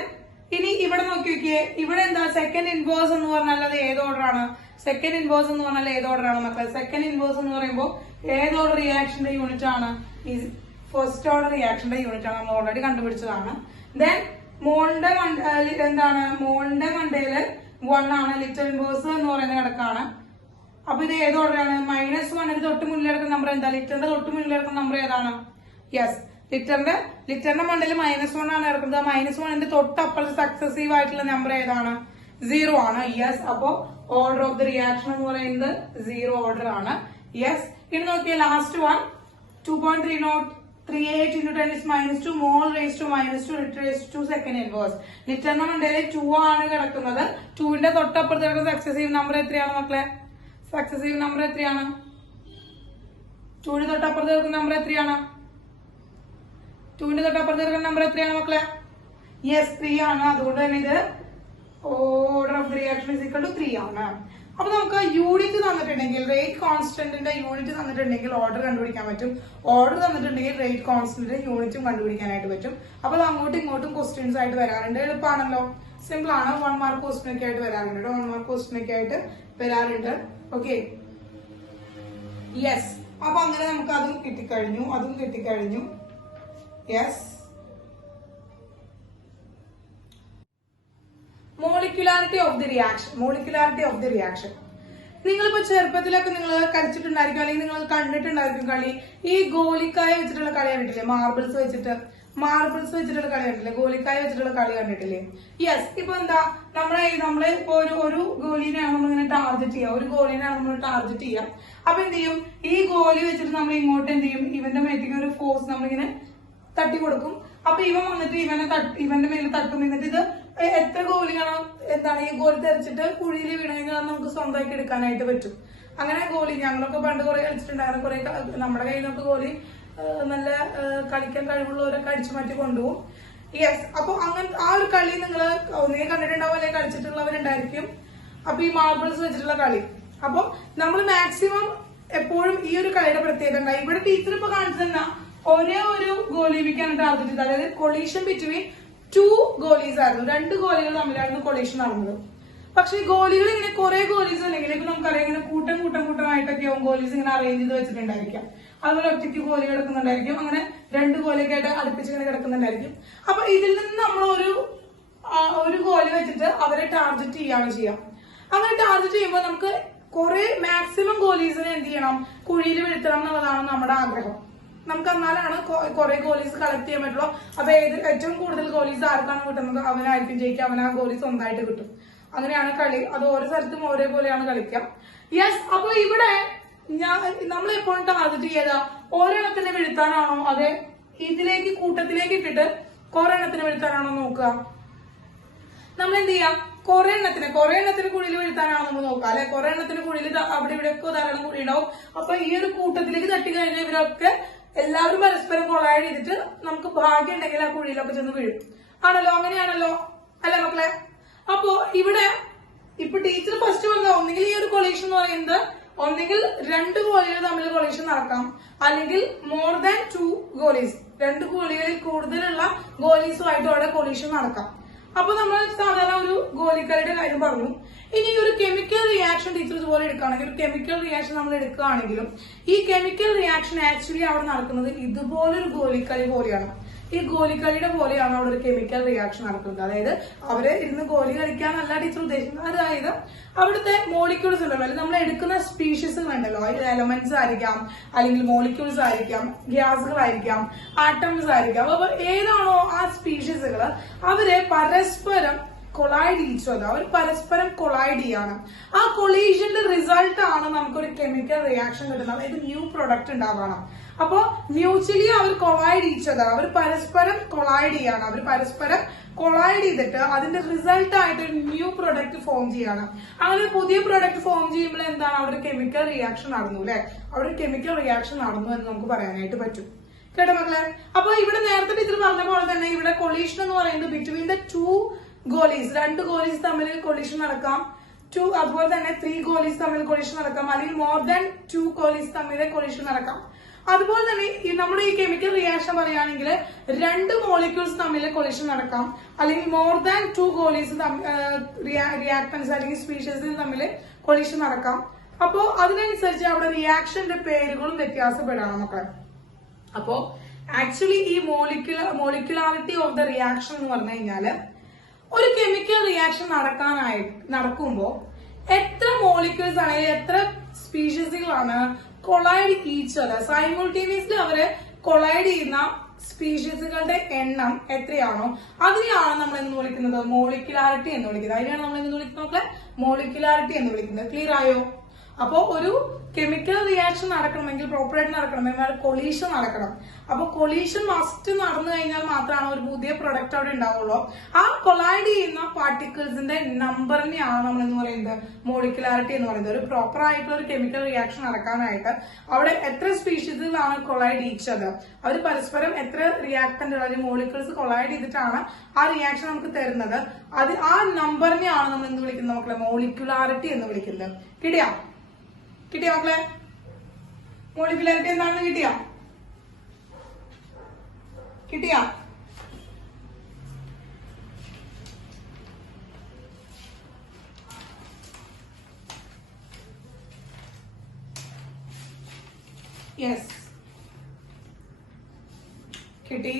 ഇനി ഇവിടെ നോക്കി നോക്കിയേ, ഇവിടെ എന്താ സെക്കൻഡ് ഇൻവേഴ്സ് എന്ന് പറഞ്ഞാൽ അത് ഏത് ഓർഡർ ആണ്? സെക്കൻഡ് ഇൻവേഴ്സ് എന്ന് പറഞ്ഞാൽ ഏത് ഓർഡർ ആണ് മക്കളെ? സെക്കൻഡ് ഇൻവേഴ്സ് എന്ന് പറയുമ്പോൾ ഏത് ഓർഡർ റിയാക്ഷന്റെ യൂണിറ്റ് ആണ്? ഫസ്റ്റ് ഓർഡർ റിയാക്ഷന്റെ യൂണിറ്റ് ആണ്, നമ്മൾ ഓൾറെഡി കണ്ടുപിടിച്ചതാണ്. ദെൻ മോളിന്റെ എന്താണ്? മോളിന്റെ മണ്ടയില് 1 ആണ്, ലിറ്റർ ഇൻവേഴ്സ് എന്ന് പറയുന്ന കിടക്കാണ്. അപ്പൊ ഇത് ഏത് ഓർഡർ ആണ്? -1 തൊട്ട് മുന്നിൽ കിടക്കുന്ന നമ്പർ എന്താ? ലിറ്ററിന്റെ തൊട്ട് മുന്നിൽ കിടക്കുന്ന നമ്പർ ഏതാണ്? യെസ്, ലിറ്ററിന്റെ മണ്ടയിൽ -1 ആണ് കിടക്കുന്നത്. -1ന്റെ തൊട്ടപ്പുറത്ത് സക്സസീവ് ആയിട്ടുള്ള നമ്പർ ഏതാണ്? 0 ആണ്. യെസ്, അപ്പോ ഓർഡർ ഓഫ് ദി റിയാക്ഷൻ എന്ന് പറയുന്നത് 0 ഓർഡർ ആണ്. യെസ്, ഇനി നോക്കിയാൽ last one 2.3038 into 10 is -2 mole raised to -2 liter raised to second inverse. ലിറ്ററിന്റെ മണ്ടയിൽ 2 ആണ് കിടക്കുന്നത്. 2ന്റെ തൊട്ടപ്പുറത്ത് കിടക്കുന്ന സക്സസീവ് നമ്പർ എത്രയാണ് മക്കളെ? സക്സസീവ് നമ്പർ എത്രയാണ്? 2ന്റെ തൊട്ടപ്പുറത്ത് കിടക്കുന്ന നമ്പർ എത്രയാണ്? 2ന്റെ തൊട്ടപ്പുറത്ത് കിടക്കുന്ന നമ്പർ എത്രയാണ് മക്കളെ? യെസ്, 3 ആണ്. അതുകൊണ്ട് തന്നെ ഇത് order of reaction is equal to 3 ആണ്. അപ്പൊ നമുക്ക് യൂണിറ്റ് തന്നിട്ടുണ്ടെങ്കിൽ, റേറ്റ് കോൺസ്റ്റന്റിന്റെ യൂണിറ്റ് തന്നിട്ടുണ്ടെങ്കിൽ ഓർഡർ കണ്ടുപിടിക്കാൻ പറ്റും. ഓർഡർ തന്നിട്ടുണ്ടെങ്കിൽ റേറ്റ് കോൺസ്റ്റന്റിന്റെ യൂണിറ്റും കണ്ടുപിടിക്കാനായിട്ട് പറ്റും. അപ്പൊ അത് അങ്ങോട്ടും ഇങ്ങോട്ടും ക്വസ്റ്റ്യൻസ് ആയിട്ട് വരാറുണ്ട്. എളുപ്പമാണല്ലോ, സിമ്പിൾ ആണ്. 1 മാർക്ക് ക്വസ്റ്റ്യൻ ഒക്കെ ആയിട്ട് വരാറുണ്ട്. 1 മാർക്ക് ക്വസ്റ്റ്യൻ ഒക്കെ ആയിട്ട് വരാറുണ്ട്. Okay, yes. അപ്പൊ അങ്ങനെ നമുക്ക് അതും കിട്ടിക്കഴിഞ്ഞു. Yes, molecularity of the reaction. നിങ്ങളിപ്പോ ചെറുപ്പത്തിലൊക്കെ നിങ്ങൾ കളിച്ചിട്ടുണ്ടായിരിക്കും, അല്ലെങ്കിൽ നിങ്ങൾ കണ്ടിട്ടുണ്ടായിരിക്കും കളി. ഈ ഗോലിക്കായ വെച്ചിട്ടുള്ള കളി കണ്ടിട്ടില്ലേ? മാർബിൾസ് വെച്ചിട്ടുള്ള കളി കണ്ടിട്ടില്ലേ? ഗോലിക്കായ വെച്ചിട്ടുള്ള കളി കണ്ടിട്ടില്ലേ? യെസ്, ഇപ്പൊ എന്താ നമ്മള് ഇപ്പൊ ഒരു ഗോലിനെയാണ് നമ്മളിങ്ങനെ ടാർഗറ്റ് ചെയ്യുക. അപ്പൊ എന്ത് ചെയ്യും? ഈ ഗോലി വെച്ചിട്ട് നമ്മൾ ഇങ്ങോട്ട് എന്ത് ചെയ്യും? ഇവന്റെ മേത്തേക്ക് ഒരു ഫോഴ്സ് നമ്മളിങ്ങനെ തട്ടി കൊടുക്കും. അപ്പൊ ഇവൻ വന്നിട്ട് ഇവന്റെ മേലെ തട്ടും. എന്നിട്ട് ഇത് എത്ര ഗോലിയാണോ ഈ ഗോലി തെറിച്ചിട്ട് കുഴിയിൽ വീണെങ്കിൽ അത് നമുക്ക് സ്വന്തമാക്കി എടുക്കാനായിട്ട് പറ്റും. അങ്ങനെ ഗോലി ഞങ്ങളൊക്കെ പണ്ട് കുറെ കളിച്ചിട്ടുണ്ടായിരുന്നു. കുറെ നമ്മുടെ കയ്യിൽ നിന്നൊക്കെ ഗോലി നല്ല കളിക്കാൻ കഴിവുള്ളവരൊക്കെ അടിച്ചു മാറ്റി കൊണ്ടുപോകും. യെസ്, അപ്പൊ അങ്ങനെ ആ ഒരു കളി നിങ്ങൾ ഒന്നേ കണ്ടിട്ടുണ്ടാവും, അല്ലെങ്കിൽ കളിച്ചിട്ടുള്ളവരുണ്ടായിരിക്കും. അപ്പൊ ഈ മാർബിൾസ് വെച്ചിട്ടുള്ള കളി, അപ്പൊ നമ്മൾ മാക്സിമം എപ്പോഴും ഈ ഒരു കളിയുടെ പ്രത്യേകത ഉണ്ടായി. ഇവിടെ ടീച്ചർ ഇപ്പൊ കാണിച്ചെന്നാ ഒരേ ഒരു ഗോലീപിക്കാണ് ടാർഗറ്റ് ചെയ്തത്. അതായത് കൊളീഷൻ ബിറ്റ്വീൻ 2 ഗോലീസ് ആയിരുന്നു. 2 ഗോലികൾ തമ്മിലായിരുന്നു കൊളീഷൻ നടന്നത്. പക്ഷെ ഈ ഗോലികൾ ഇങ്ങനെ കുറെ ഗോലീസ് അല്ലെങ്കിൽ ഇപ്പൊ നമുക്കറിയാം ഇങ്ങനെ കൂട്ടമായിട്ടൊക്കെ ആവും ഗോലീസ് ഇങ്ങനെ അറേഞ്ച് ചെയ്ത് വെച്ചിട്ടുണ്ടായിരിക്കാം. അതുപോലെ ഒറ്റയ്ക്ക് ഗോലി കിടക്കുന്നുണ്ടായിരിക്കും. അങ്ങനെ 2 ഗോലിയൊക്കെ ആയിട്ട് അടുപ്പിച്ച് ഇങ്ങനെ കിടക്കുന്നുണ്ടായിരിക്കും. അപ്പൊ ഇതിൽ നിന്ന് നമ്മൾ ഒരു ഗോലി വെച്ചിട്ട് അവരെ ടാർഗറ്റ് ചെയ്യാണ് ചെയ്യാം. അങ്ങനെ ടാർഗറ്റ് ചെയ്യുമ്പോൾ നമുക്ക് കുറെ മാക്സിമം ഗോലീസിനെ എന്ത് ചെയ്യണം? കുഴിയിൽ വീഴ്ത്തണം എന്നുള്ളതാണ് നമ്മുടെ ആഗ്രഹം. നമുക്ക് എന്നാലാണ് കുറെ ഗോലീസ് കളക്ട് ചെയ്യാൻ പറ്റുള്ളൂ. അപ്പൊ ഏറ്റവും കൂടുതൽ ഗോലീസ് ആർക്കാണ് കിട്ടുന്നത് അവനായിരിക്കും ജയിക്കുക. അവൻ ആ ഗോലി സ്വന്തമായിട്ട് കിട്ടും. അങ്ങനെയാണ് കളി. അത് ഓരോ സ്ഥലത്തും ഒരേപോലെയാണ് കളിക്കാം. യെസ്, അപ്പൊ ഇവിടെ നമ്മൾ എപ്പോഴും ടാർഗറ്റ് ചെയ്താ ഒരെണ്ണത്തിന് വീഴ്ത്താനാണോ അതെ കൂട്ടത്തിലേക്ക് ഇട്ടിട്ട് കുറെ എണ്ണത്തിന് വീഴ്ത്താനാണോ നോക്കുക? നമ്മൾ എന്ത് ചെയ്യാം? കുറെ എണ്ണത്തിന് കുഴിയിൽ വീഴ്ത്താനാണോ നമ്മൾ നോക്കുക, അല്ലെ? കുറെ എണ്ണത്തിന് കുഴിയിൽ അവിടെ ഇവിടെയൊക്കെ ധാരാളം കുഴി ഉണ്ടാവും. അപ്പൊ ഈ ഒരു കൂട്ടത്തിലേക്ക് തട്ടി കഴിഞ്ഞാൽ ഇവരൊക്കെ എല്ലാവരും പരസ്പരം കൊളൈഡ് ചെയ്തിട്ട് നമുക്ക് ഭാഗ്യം ഉണ്ടെങ്കിൽ ആ കുഴിയിലൊക്കെ ചെന്ന് വീഴും. ആണല്ലോ? അങ്ങനെയാണല്ലോ, അല്ലെ മക്കളെ? അപ്പോ ഇവിടെ ഇപ്പൊ ടീച്ചർ ഫസ്റ്റ് പറഞ്ഞ ഒന്നെങ്കിൽ ഈ ഒരു കൊളീഷൻ എന്ന് പറയുന്നത് ഒന്നെങ്കിൽ 2 ഗോലികൾ തമ്മിൽ കൊളീഷൻ നടക്കാം, അല്ലെങ്കിൽ മോർ ദാൻ 2 ഗോലീസ്, 2 ഗോലികളിൽ കൂടുതലുള്ള ഗോലീസുമായിട്ട് അവിടെ കൊളീഷൻ നടക്കാം. അപ്പൊ നമ്മൾ സാധാരണ ഒരു ഗോലിക്കളിയുടെ കാര്യം പറഞ്ഞു. ഇനി ഒരു കെമിക്കൽ റിയാക്ഷൻ ടീച്ചർ ഇതുപോലെ എടുക്കുകയാണെങ്കിൽ, ഒരു കെമിക്കൽ റിയാക്ഷൻ നമ്മൾ എടുക്കുകയാണെങ്കിലും ഈ കെമിക്കൽ റിയാക്ഷൻ ആക്ച്വലി അവിടെ നടക്കുന്നത് ഇതുപോലൊരു ഗോലിക്കളി പോലെയാണ്. ഈ ഗോലിക്കളിയുടെ പോലെയാണ് അവിടെ ഒരു കെമിക്കൽ റിയാക്ഷൻ നടക്കുന്നത്. അതായത് അവര് ഇരുന്ന് ഗോലി കളിക്കാന്നല്ല ടീച്ചർ ഉദ്ദേശിക്കുന്നത്. അതായത് അവിടുത്തെ മോളിക്യൂൾസ് ഉണ്ടല്ലോ, അല്ലെങ്കിൽ നമ്മൾ എടുക്കുന്ന സ്പീഷീസുകൾ ഉണ്ടല്ലോ, എലമെന്റ്സ് ആയിരിക്കാം, അല്ലെങ്കിൽ മോളിക്യൂൾസ് ആയിരിക്കാം, ഗ്യാസുകളായിരിക്കാം, ആറ്റംസ് ആയിരിക്കാം. അപ്പൊ ഏതാണോ ആ സ്പീഷീസുകൾ അവര് പരസ്പരം കൊളൈഡ് ഈച്ച് അതർ, അവർ പരസ്പരം കൊളൈഡ് ചെയ്യാണ്. ആ കൊളീഷന്റെ റിസൾട്ട് ആണ് നമുക്കൊരു കെമിക്കൽ റിയാക്ഷൻ കിട്ടുന്നത്, അതായത് ന്യൂ പ്രൊഡക്റ്റ് ഉണ്ടാവണം. അപ്പോ മ്യൂച്വലി അവർ കൊളൈഡ് ഈച്ച് അതർ, അവർ പരസ്പരം കൊളൈഡ് ചെയ്യാണ്, അവർ പരസ്പരം കൊളൈഡ് ചെയ്തിട്ട് അതിന്റെ റിസൾട്ട് ആയിട്ട് ഒരു ന്യൂ പ്രൊഡക്റ്റ് ഫോം ചെയ്യാണ്. അങ്ങനെ ഒരു പുതിയ പ്രൊഡക്റ്റ് ഫോം ചെയ്യുമ്പോൾ എന്താണ്, അവിടെ ഒരു കെമിക്കൽ റിയാക്ഷൻ നടന്നു അല്ലെ, അവിടെ ഒരു കെമിക്കൽ റിയാക്ഷൻ നടന്നു എന്ന് നമുക്ക് പറയാനായിട്ട് പറ്റും. കേട്ടോ മക്കളെ? അപ്പൊ ഇവിടെ നേരത്തെ ടീച്ചർ പറഞ്ഞ പോലെ തന്നെ ഇവിടെ കൊളീഷൻ എന്ന് പറയുന്നത് ബിറ്റ്വീൻ ദ ടു ഗോളീസ്, രണ്ട് ഗോളീസ് തമ്മിൽ കൊളീഷൻ നടക്കാം, അതുപോലെ തന്നെ 3 ഗോളീസ് തമ്മിൽ കൊളീഷൻ നടക്കാം, അല്ലെങ്കിൽ മോർ ദാൻ 2 ഗോളീസ് തമ്മിൽ കൊളീഷൻ നടക്കാം. അതുപോലെ തന്നെ നമ്മുടെ ഈ കെമിക്കൽ റിയാക്ഷൻ പറയുകയാണെങ്കിൽ 2 മോളിക്യൂൾസ് തമ്മിൽ കൊളീഷൻ നടക്കാം, അല്ലെങ്കിൽ മോർ ദാൻ 2 ഗോളീസ് റിയാക്ടൻസ് അല്ലെങ്കിൽ സ്പീഷീസ് തമ്മിൽ കൊളീഷൻ നടക്കാം. അപ്പോ അതിനനുസരിച്ച് അവിടെ റിയാക്ഷന്റെ പേരുകളും വ്യത്യാസപ്പെടാണ് മക്കളെ. അപ്പോ ആക്ച്വലി ഈ മോളിക്കുലാരിറ്റി ഓഫ് ദ റിയാക്ഷൻ എന്ന് പറഞ്ഞു കഴിഞ്ഞാല് ഒരു കെമിക്കൽ റിയാക്ഷൻ നടക്കുമ്പോ എത്ര മോളിക്യൂൾസ് ആണെങ്കിൽ എത്ര സ്പീഷീസുകളാണ് കൊളൈഡ് ഈച്ച് അതർ, സൈമൾട്ടേനിയസ്ലി അവര് കൊളൈഡ് ചെയ്യുന്ന സ്പീഷീസുകളുടെ എണ്ണം എത്രയാണോ അതിനെയാണ് നമ്മൾ എന്ന് വിളിക്കുന്നത് മോളിക്കുലാരിറ്റി എന്ന് വിളിക്കുന്നത്. അതിനെയാണ് നമ്മൾ എന്ന് വിളിക്കുന്നത് മോളിക്കുലാരിറ്റി എന്ന് വിളിക്കുന്നത്. ക്ലിയർ ആയോ? അപ്പോ ഒരു കെമിക്കൽ റിയാക്ഷൻ നടക്കണമെങ്കിൽ പ്രോപ്പറായിട്ട് നടക്കണമെങ്കിൽ കൊളീഷൻ നടക്കണം. അപ്പൊ കൊളീഷൻ മസ്റ്റ് നടന്നു കഴിഞ്ഞാൽ മാത്രമാണ് ഒരു പുതിയ പ്രൊഡക്റ്റ് അവിടെ ഉണ്ടാവുള്ളൂ. ആ കൊളൈഡ് ചെയ്യുന്ന പാർട്ടിക്കിൾസിന്റെ നമ്പറിനെയാണ് നമ്മൾ എന്ന് പറയുന്നത് മോളിക്കുലാരിറ്റി എന്ന് പറയുന്നത്. ഒരു പ്രോപ്പർ ആയിട്ടുള്ള ഒരു കെമിക്കൽ റിയാക്ഷൻ നടക്കാനായിട്ട് അവിടെ എത്ര സ്പീഷീസിലാണ് കൊളൈഡ് ഈച്ചത്, അവർ പരസ്പരം എത്ര റിയാക്ടന്റ് അല്ലെങ്കിൽ മോളിക്യൂൾസ് കൊളൈഡ് ചെയ്തിട്ടാണ് ആ റിയാക്ഷൻ നമുക്ക് തരുന്നത്, അത് ആ നമ്പറിനെയാണ് നമ്മൾ എന്ത് വിളിക്കുന്നത് മക്കളെ, മോളിക്കുലാരിറ്റി എന്ന് വിളിക്കുന്നത്. കിട്ടിയാ മക്കളെ? മോളിക്കുലാരിറ്റി എന്താണെന്ന് കിട്ടിയാ? യെസ്, കിട്ടി.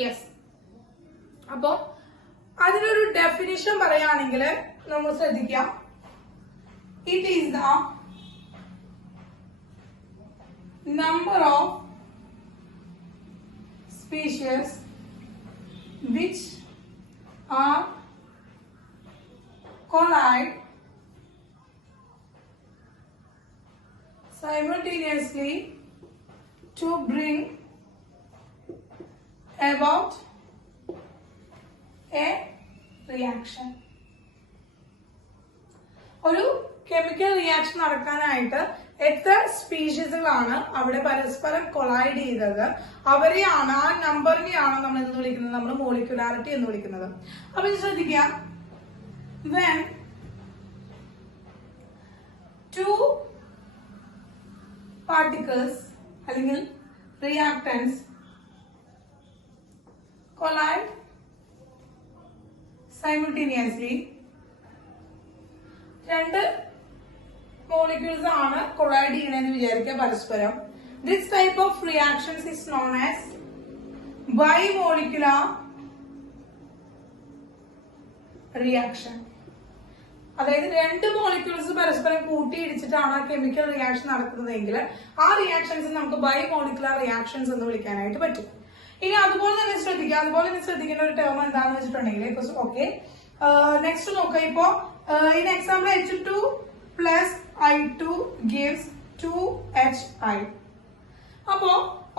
യെസ്. അപ്പോ അതിനൊരു ഡെഫിനിഷൻ പറയുകയാണെങ്കിൽ നമ്മൾ ശ്രദ്ധിക്കാം. It is the number of species which R collide simultaneously to bring about a reaction. ഒരു കെമിക്കൽ റിയാക്ഷൻ നടക്കാനായിട്ട് എത്ര സ്പീഷീസുകളാണ് അവിടെ പരസ്പരം കൊളൈഡ് ചെയ്തത് അവരെയാണ്, ആ നമ്പറിനെയാണ് നമ്മൾ എന്ന് വിളിക്കുന്നത്, നമ്മൾ മോളിക്കുലാരിറ്റി എന്ന് വിളിക്കുന്നത്. അപ്പൊ ഇത് ശ്രദ്ധിക്കാം. when 2 particles അല്ലെങ്കിൽ reactants collide simultaneously, 2 മോളിക്യൂൾസ് ആണ് കൊളൈഡ് ചെയ്യണമെന്ന് വിചാരിക്കുക പരസ്പരം. this type of reactions is known as bimolecular reaction. അതായത് 2 മോളിക്യൂൾസ് പരസ്പരം കൂട്ടിയിടിച്ചിട്ടാണ് ആ കെമിക്കൽ റിയാക്ഷൻ നടക്കുന്നതെങ്കിൽ ആ റിയാക്ഷൻസ് നമുക്ക് ബൈമോളിക്കുലർ റിയാക്ഷൻസ് എന്ന് വിളിക്കാനായിട്ട് പറ്റും. ഇനി അതുപോലെ തന്നെ ശ്രദ്ധിക്കേണ്ട ഒരു ടേം എന്താണെന്ന് വെച്ചിട്ടുണ്ടെങ്കിൽ ഓക്കെ, നെക്സ്റ്റ് നോക്കാം. ഇപ്പോ in example H2 plus I2 gives 2HI. അപ്പോ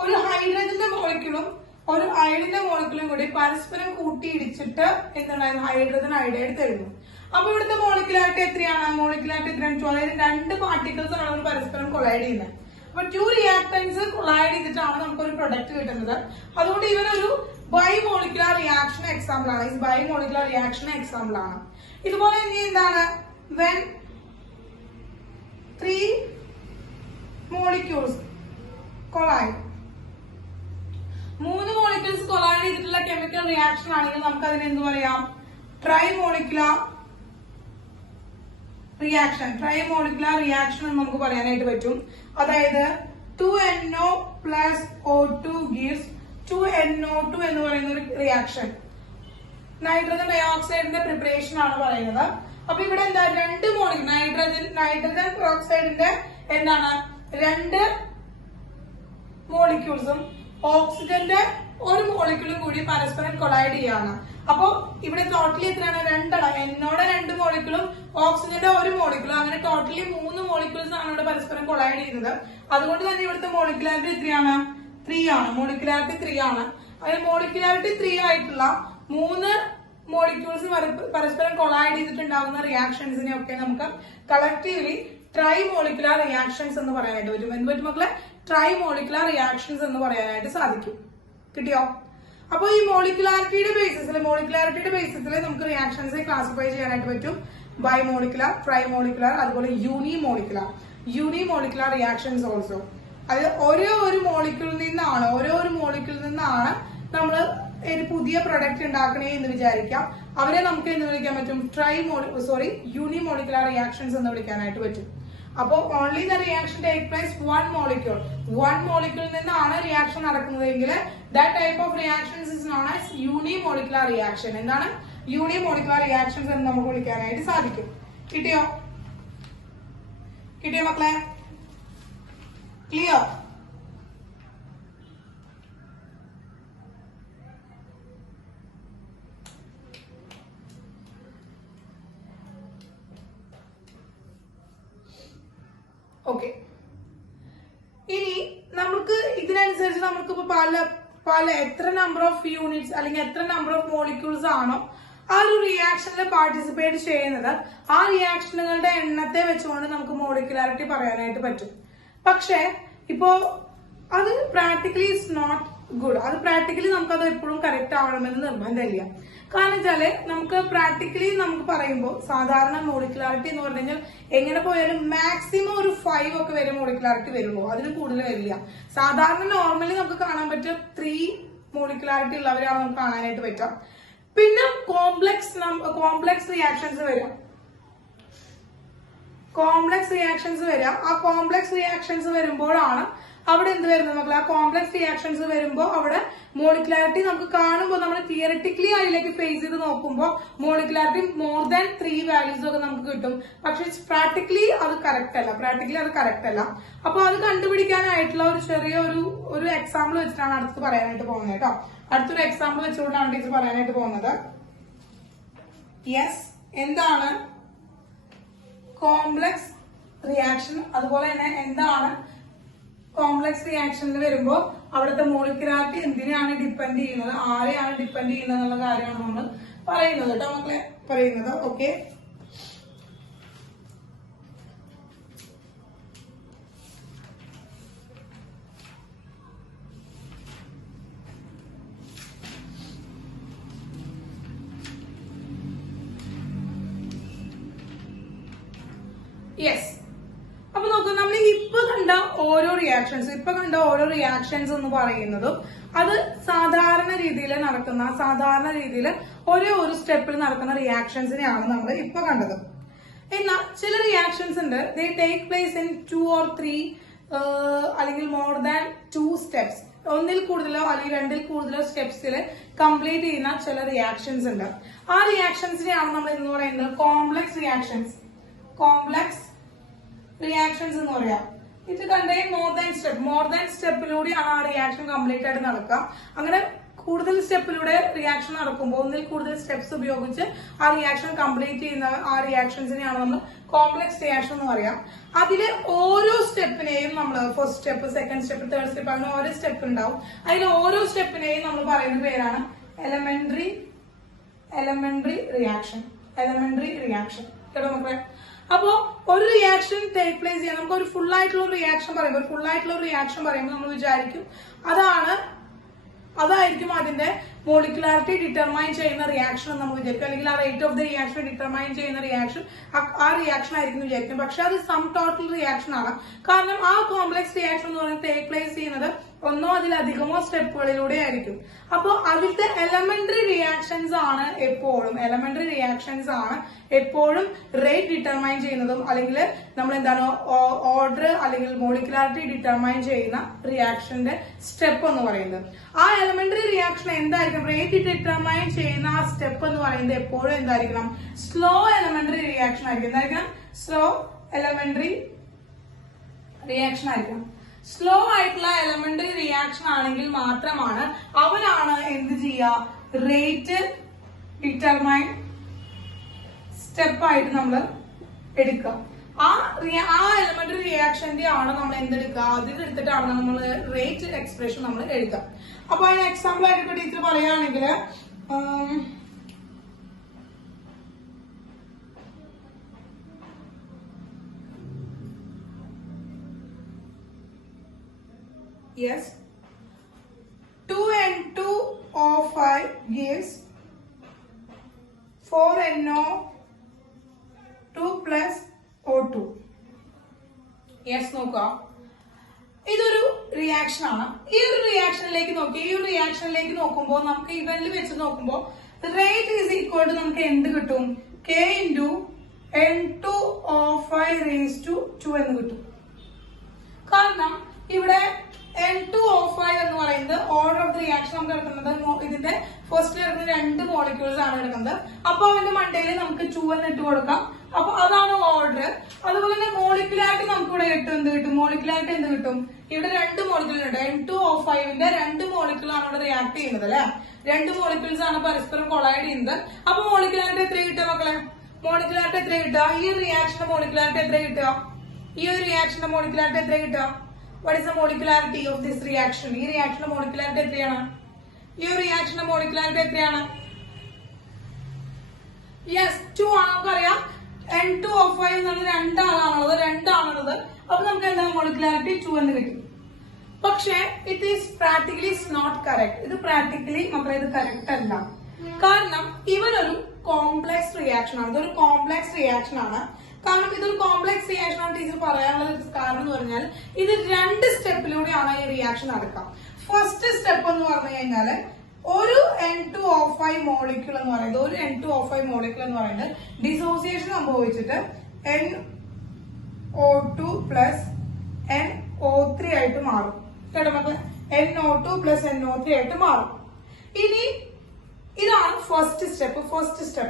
ഒരു ഹൈഡ്രജന്റെ മോളിക്യൂളും ഒരു അയഡിന്റെ മോളിക്യൂളും കൂടി പരസ്പരം കൂട്ടിയിടിച്ചിട്ട് എന്താണ് ഹൈഡ്രജൻ അയഡൈഡ് തരുന്നു. അപ്പൊ ഇവിടുത്തെ മോളിക്കുലാരിറ്റി എത്രയാണ്? മോളിക്കുലാരിറ്റി എത്രയാണ്? അതായത് 2 പാർട്ടിക്കിൾസ് ആണ് നമ്മൾ പരസ്പരം കൊളൈഡ് ചെയ്യുന്നത്. അപ്പൊ 2 റിയാക്ടൻസ് കൊളൈഡ് ചെയ്തിട്ടാണ് നമുക്കൊരു പ്രൊഡക്റ്റ് കിട്ടുന്നത്. അതുകൊണ്ട് ഇവനൊരു ബൈമോളിക്കുലർ റിയാക്ഷൻ എക്സാമ്പിൾ ആണ്. ഈ ബൈമോളിക്കുലർ റിയാക്ഷൻ എക്സാമ്പിൾ ആണ്. ഇതുപോലെ ഇനി എന്താണ്, when 3 molecules collide, 3 molecules collide ചെയ്തിട്ടുള്ള കെമിക്കൽ റിയാക്ഷൻ ആണെങ്കിൽ നമുക്ക് അതിന് എന്ത് പറയാം? ട്രൈമോളിക്കുലർ റിയാക്ഷൻ എന്ന് നമുക്ക് പറയാനായിട്ട് പറ്റും. അതായത് 2NO plus O2 gives 2NO2 എന്ന് പറയുന്ന ഒരു റിയാക്ഷൻ. നൈട്രജൻ ഡയോക്സൈഡിന്റെ പ്രിപ്പറേഷൻ ആണ് പറയുന്നത്. അപ്പൊ ഇവിടെ എന്താ, രണ്ട് മോളിക്യൂൾ നൈട്രജൻ പെറോക്സൈഡിന്റെ എന്താണ്, രണ്ട് മോളിക്യൂൾസും ഓക്സിജന്റെ ഒരു മോളിക്യൂളും കൂടി പരസ്പരം കൊളൈഡ് ചെയ്യാണ്. അപ്പോ ഇവിടെ ടോട്ടലി എത്രയാണ്, രണ്ടെണ്ണം. എന്നോടെ രണ്ട് മോളിക്യൂളും ഓക്സിജന്റെ ഒരു മോളിക്യൂളും, അങ്ങനെ ടോട്ടലി 3 മോളിക്യൂൾസ് ആണ് ഇവിടെ പരസ്പരം കൊളൈഡ് ചെയ്യുന്നത്. അതുകൊണ്ട് തന്നെ ഇവിടുത്തെ മോളിക്യുലാരിറ്റി എത്രയാണ്, 3 ആണ്. മോളിക്യുലാരിറ്റി 3 ആണ്. അതിന് മോളിക്യുലാരിറ്റി 3 ആയിട്ടുള്ള 3 മോളിക്യൂൾസ് പരസ്പരം കൊളൈഡ് ചെയ്തിട്ടുണ്ടാകുന്ന റിയാക്ഷൻസിനെ ഒക്കെ നമുക്ക് കളക്റ്റീവ്ലി ട്രൈ മോളിക്കുലാർ റിയാക്ഷൻസ് എന്ന് പറയാനായിട്ട് പറ്റും. എന്ത് പറ്റും മക്കളെ, ട്രൈ മോളിക്കുലാർ റിയാക്ഷൻസ് എന്ന് പറയാനായിട്ട് സാധിക്കും. കിട്ടിയോ? അപ്പൊ ഈ മോളിക്കുലാരിറ്റിയുടെ ബേസിസിൽ നമുക്ക് റിയാക്ഷൻസ് ക്ലാസിഫൈ ചെയ്യാനായിട്ട് പറ്റും. ബൈ മോളിക്കുലാർ, ട്രൈ മോളിക്കുലാർ, അതുപോലെ യൂണി മോളിക്കുലാർ റിയാക്ഷൻസ് ഓൾസോ. അത് ഓരോ മോളിക്യൂളിൽ നിന്നാണ് നമ്മൾ ഒരു പുതിയ പ്രൊഡക്റ്റ് ഉണ്ടാക്കണേ എന്ന് വിചാരിക്കാം. അവരെ നമുക്ക് എന്ന് വിളിക്കാൻ പറ്റും, യൂണി മോളിക്കുലാർ റിയാക്ഷൻസ് എന്ന് വിളിക്കാനായിട്ട് പറ്റും. അപ്പോ only the reaction take place one മോളിക്യൂളിൽ നിന്നാണ് റിയാക്ഷൻ നടക്കുന്നതെങ്കിൽ that type of reactions is known as unimolecular reaction. എന്താണ് യൂണി മോളിക്കുലാർ റിയാക്ഷൻസ് എന്ന് നമുക്ക് വിളിക്കാനായിട്ട് സാധിക്കും. കിട്ടിയോ മക്കളെ? ക്ലിയർ? ഓക്കെ. ഇനി നമുക്ക് ഇതിനനുസരിച്ച് നമുക്കിപ്പോ പല എത്ര നമ്പർ ഓഫ് യൂണിറ്റ്സ് അല്ലെങ്കിൽ എത്ര നമ്പർ ഓഫ് മോളിക്യൂൾസ് ആണോ ആ ഒരു റിയാക്ഷനിൽ പാർട്ടിസിപ്പേറ്റ് ചെയ്യുന്നത്, ആ റിയാക്ഷനുകളുടെ എണ്ണത്തെ വെച്ചുകൊണ്ട് നമുക്ക് മോളിക്കുലാരിറ്റി പറയാനായിട്ട് പറ്റും. പക്ഷെ ഇപ്പോ അത് പ്രാക്ടിക്കലി ഇറ്റ്സ് നോട്ട് ഗുഡ്. അത് പ്രാക്ടിക്കലി നമുക്കത് എപ്പോഴും കറക്റ്റ് ആവണമെന്ന് നിർബന്ധമില്ല. കാരണം വെച്ചാല് നമുക്ക് പ്രാക്ടിക്കലി നമുക്ക് പറയുമ്പോൾ സാധാരണ മോളിക്കുലാരിറ്റി എന്ന് പറഞ്ഞു കഴിഞ്ഞാൽ എങ്ങനെ പോയാലും മാക്സിമം ഒരു 5 ഒക്കെ വരെ മോളിക്കുലാരിറ്റി വരുള്ളൂ, അതിന് കൂടുതൽ വരില്ല. സാധാരണ നോർമലി നമുക്ക് കാണാൻ പറ്റും 3 മോളിക്കുലാരിറ്റി ഉള്ളവരാണ് നമുക്ക് കാണാനായിട്ട് പറ്റുക. പിന്നെ കോംപ്ലക്സ് റിയാക്ഷൻസ് വരും. ആ കോംപ്ലക്സ് റിയാക്ഷൻസ് വരുമ്പോഴാണ് അവിടെ എന്ത് വരുന്നത് മക്കളെ, ആ കോംപ്ലക്സ് റിയാക്ഷൻസ് വരുമ്പോൾ അവിടെ മോളിക്കുലാരിറ്റി നമുക്ക് കാണുമ്പോൾ നമ്മൾ തിയറിറ്റിക്കലി അതിലേക്ക് ഫേസ് ചെയ്ത് നോക്കുമ്പോൾ മോളിക്കുലാരിറ്റി മോർ ദാൻ 3 വാല്യൂസ് ഒക്കെ നമുക്ക് കിട്ടും. പക്ഷെ പ്രാക്ടിക്കലി അത് കറക്റ്റ് അല്ല. അപ്പൊ അത് കണ്ടുപിടിക്കാനായിട്ടുള്ള ഒരു ചെറിയ ഒരു എക്സാമ്പിൾ വെച്ചിട്ടാണ് അടുത്ത് പറയാനായിട്ട് പോകുന്നത് കേട്ടോ. അടുത്തൊരു എക്സാമ്പിൾ വെച്ചുകൊണ്ടാണ് ടീച്ചർ പറയാനായിട്ട് പോകുന്നത്. യെസ്, എന്താണ് കോംപ്ലക്സ് റിയാക്ഷൻ, അതുപോലെ തന്നെ എന്താണ് കോംപ്ലക്സ് റിയാക്ഷനിൽ വരുമ്പോ അവിടുത്തെ മോളിക്കുലാരിറ്റി എന്തിനാണ് ഡിപ്പെൻഡ് ചെയ്യുന്നത്, ആരെയാണ് ഡിപ്പെൻഡ് ചെയ്യുന്നത് എന്നുള്ള കാര്യമാണ് നമ്മൾ പറയുന്നത് കേട്ടോ മക്കളെ, പറയുന്നത്. ഓക്കെ. യെസ്. അപ്പൊ നോക്കൂ, നമ്മൾ ഇപ്പൊ കണ്ട ഓരോ റിയാക്ഷൻസ് എന്ന് പറയുന്നതും അത് സാധാരണ രീതിയിൽ ഒരു സ്റ്റെപ്പിൽ നടക്കുന്ന റിയാക്ഷൻസിനെയാണ് നമ്മൾ ഇപ്പൊ കണ്ടത്. എന്നാൽ ചില റിയാക്ഷൻസ് ഉണ്ട്, they take place in 2 or 3 അല്ലെങ്കിൽ മോർ ദാൻ 2 സ്റ്റെപ്സ്. ഒന്നിൽ കൂടുതലോ അല്ലെങ്കിൽ 2ൽ കൂടുതലോ സ്റ്റെപ്സിൽ കംപ്ലീറ്റ് ചെയ്യുന്ന ചില റിയാക്ഷൻസ് ഉണ്ട്. ആ റിയാക്ഷൻസിനെയാണ് നമ്മൾ എന്ന് പറയുന്നത് കോംപ്ലക്സ് റിയാക്ഷൻസ് എന്ന് പറയാം. ഇത് കണ്ടെയ്ൻ മോർ ദാൻ സ്റ്റെപ്പിലൂടെയാണ് ആ റിയാക്ഷൻ കംപ്ലീറ്റ് ആയിട്ട് നടക്കുക. അങ്ങനെ കൂടുതൽ സ്റ്റെപ്പിലൂടെ റിയാക്ഷൻ നടക്കുമ്പോൾ ഒന്നിൽ കൂടുതൽ സ്റ്റെപ്സ് ഉപയോഗിച്ച് ആ റിയാക്ഷൻ കംപ്ലീറ്റ് ചെയ്യുന്ന ആ റിയാക്ഷൻസിനെയാണ് നമ്മൾ കോംപ്ലക്സ് റിയാക്ഷൻ എന്ന് പറയാം. അതില് ഓരോ സ്റ്റെപ്പിനെയും നമ്മൾ first step, second step, third step അങ്ങനെ ഓരോ സ്റ്റെപ്പ് ഉണ്ടാവും. അതിൽ ഓരോ സ്റ്റെപ്പിനെയും നമ്മൾ പറയുന്ന പേരാണ് എലമെന്ററി റിയാക്ഷൻ കേട്ടോ മക്കളെ. അപ്പോ ഒരു റിയാക്ഷൻ ടേക്ക് പ്ലേസ് ചെയ്യാൻ നമുക്ക് ഒരു ഫുൾ ആയിട്ടുള്ള റിയാക്ഷൻ പറയുമ്പോൾ നമ്മൾ വിചാരിക്കും അതായിരിക്കും അതിന്റെ മോളിക്കുലാരിറ്റി ഡിറ്റർമൈൻ ചെയ്യുന്ന റിയാക്ഷൻ എന്ന് നമ്മൾ വിചാരിക്കും, അല്ലെങ്കിൽ ആ rate of the reaction determine ചെയ്യുന്ന റിയാക്ഷൻ ആ റിയാക്ഷൻ ആയിരിക്കും വിചാരിക്കും. പക്ഷെ അത് സം ടോട്ടൽ റിയാക്ഷൻ ആണ്. കാരണം ആ കോംപ്ലക്സ് റിയാക്ഷൻ എന്ന് പറയുന്നത് ടേക്ക് പ്ലേസ് ചെയ്യുന്നത് ഒന്നോ അതിലധികമോ സ്റ്റെപ്പുകളിലൂടെ ആയിരിക്കും. അപ്പോൾ അതിലത്തെ എലമെന്ററി റിയാക്ഷൻസ് ആണ് എപ്പോഴും റേറ്റ് ഡിറ്റർമൈൻ ചെയ്യുന്നതും അല്ലെങ്കിൽ നമ്മൾ എന്താണ് ഓർഡർ അല്ലെങ്കിൽ മോളിക്കുലാരിറ്റി ഡിറ്റർമൈൻ ചെയ്യുന്ന റിയാക്ഷന്റെ സ്റ്റെപ്പ് എന്ന് പറയുന്നത്. ആ എലമെന്ററി റിയാക്ഷൻ എന്തായിരിക്കും, റേറ്റ് ഡിറ്റർമൈൻ ചെയ്യുന്ന ആ സ്റ്റെപ്പ് എന്ന് പറയുന്നത് എപ്പോഴും എന്തായിരിക്കണം, സ്ലോ എലമെന്ററി റിയാക്ഷൻ ആയിരിക്കും. എന്തായിരിക്കണം, സ്ലോ എലമെന്ററി റിയാക്ഷൻ ആയിരിക്കണം. സ്ലോ ആയിട്ടുള്ള എലമെന്ററി റിയാക്ഷൻ ആണെങ്കിൽ മാത്രമാണ് അവനാണ് എന്ത് ചെയ്യുക, റേറ്റ് ഡിറ്റർമൈൻ സ്റ്റെപ്പ് ആയിട്ട് നമ്മൾ എടുക്കുക. ആ എലമെന്ററി റിയാക്ഷന്റെ ആണ് നമ്മൾ എന്തെടുക്കുക, അതിലെടുത്തിട്ടാണ് നമ്മൾ റേറ്റ് എക്സ്പ്രഷൻ നമ്മൾ എഴുതുക. അപ്പൊ അതിന് എക്സാമ്പിൾ ആയിട്ട് ടീച്ചർ പറയുകയാണെങ്കിൽ yes, 2N2O5 gives 4NO2 plus O2. yes, നോക്കുക, ഇതൊരു റിയാക്ഷൻ ആണ്. ഈ ഒരു റിയാക്ഷനിലേക്ക് നോക്കുമ്പോൾ നമുക്ക് ഇവനിൽ വെച്ച് നോക്കുമ്പോൾ റേറ്റ് ഈസ് ഈക്വൽ ടു നമുക്ക് എന്ത് കിട്ടും, K into N2O5 raised to 2 എന്ന് കിട്ടും. കാരണം ഇവിടെ N2O5 എന്ന് പറയുന്നത് ഓർഡർ ഓഫ് ദി റിയാക്ഷൻ നമുക്ക് എടുക്കുന്നത് ഇതിന്റെ ഫസ്റ്റ് എടുക്കുന്ന 2 മോളിക്യൂൾസ് ആണ് എടുക്കുന്നത്. അപ്പൊ അവന്റെ മണ്ടയിൽ നമുക്ക് 2 എന്ന് ഇട്ട് കൊടുക്കാം. അപ്പൊ അതാണ് ഓർഡർ. അതുപോലെ തന്നെ മോളിക്കുലാരിറ്റി നമുക്ക് ഇവിടെ മോളിക്കുലാരിറ്റി എന്ത് കിട്ടും, ഇവിടെ 2 മോളിക്യൂൾ ഉണ്ട്. N2O5ന്റെ 2 മോളിക്യൂൾ ആണ് ഇവിടെ റിയാക്ട് ചെയ്യുന്നത് അല്ലെ, 2 മോളിക്യൂൾസ് ആണ് പരസ്പരം കൊളൈഡ് ചെയ്യുന്നത്. അപ്പൊ മോളിക്കുലാരിറ്റി എത്ര കിട്ടുക മക്കളെ, മോളിക്കുലാരിറ്റി എത്ര കിട്ടുക, ഈ ഒരു റിയാക്ഷന്റെ മോളിക്കുലാരിറ്റി എത്ര കിട്ടുക, what is the molecularity of this reaction, ഈ റിയാക്ഷന്റെ മോളിക്കുലാരിറ്റി എത്രയാണ്, yes 2 ആണ്. നമുക്കറിയാം N2O5 എന്നുള്ള 2 ആണുള്ളത്. അപ്പൊ നമുക്ക് എന്താ മോളിക്കുലാരിറ്റി 2 എന്ന് കിട്ടും. പക്ഷേ it is practically not correct. ഇത് പ്രാക്ടിക്കലി മക്കളെ ഇത് കറക്റ്റ് അല്ല. കാരണം ഇവനൊരു കോംപ്ലക്സ് റിയാക്ഷൻ ആണ്. ഇതൊരു കോംപ്ലക്സ് റിയാക്ഷൻ ആണ്. കാരണം ഇതൊരു കോംപ്ലക്സ് റിയാക്ഷൻ ആണ് ടീച്ചർ പറയാനുള്ള കാരണം എന്ന് പറഞ്ഞാൽ ഇത് 2 സ്റ്റെപ്പിലൂടെയാണ് ഈ റിയാക്ഷൻ നടക്കുക. ഫസ്റ്റ് സ്റ്റെപ്പ് എന്ന് പറഞ്ഞു കഴിഞ്ഞാല് ഒരു N2O5 മോളിക്യൂൾ എന്ന് പറയുന്നത് ഡിസോസിയേഷൻ സംഭവിച്ചിട്ട് NO2 പ്ലസ് NO3 ആയിട്ട് മാറും. കേട്ടോ മക്കളെ, NO2 പ്ലസ് NO3 ആയിട്ട് മാറും. ഇനി ഇതാണ് ഫസ്റ്റ് സ്റ്റെപ്പ്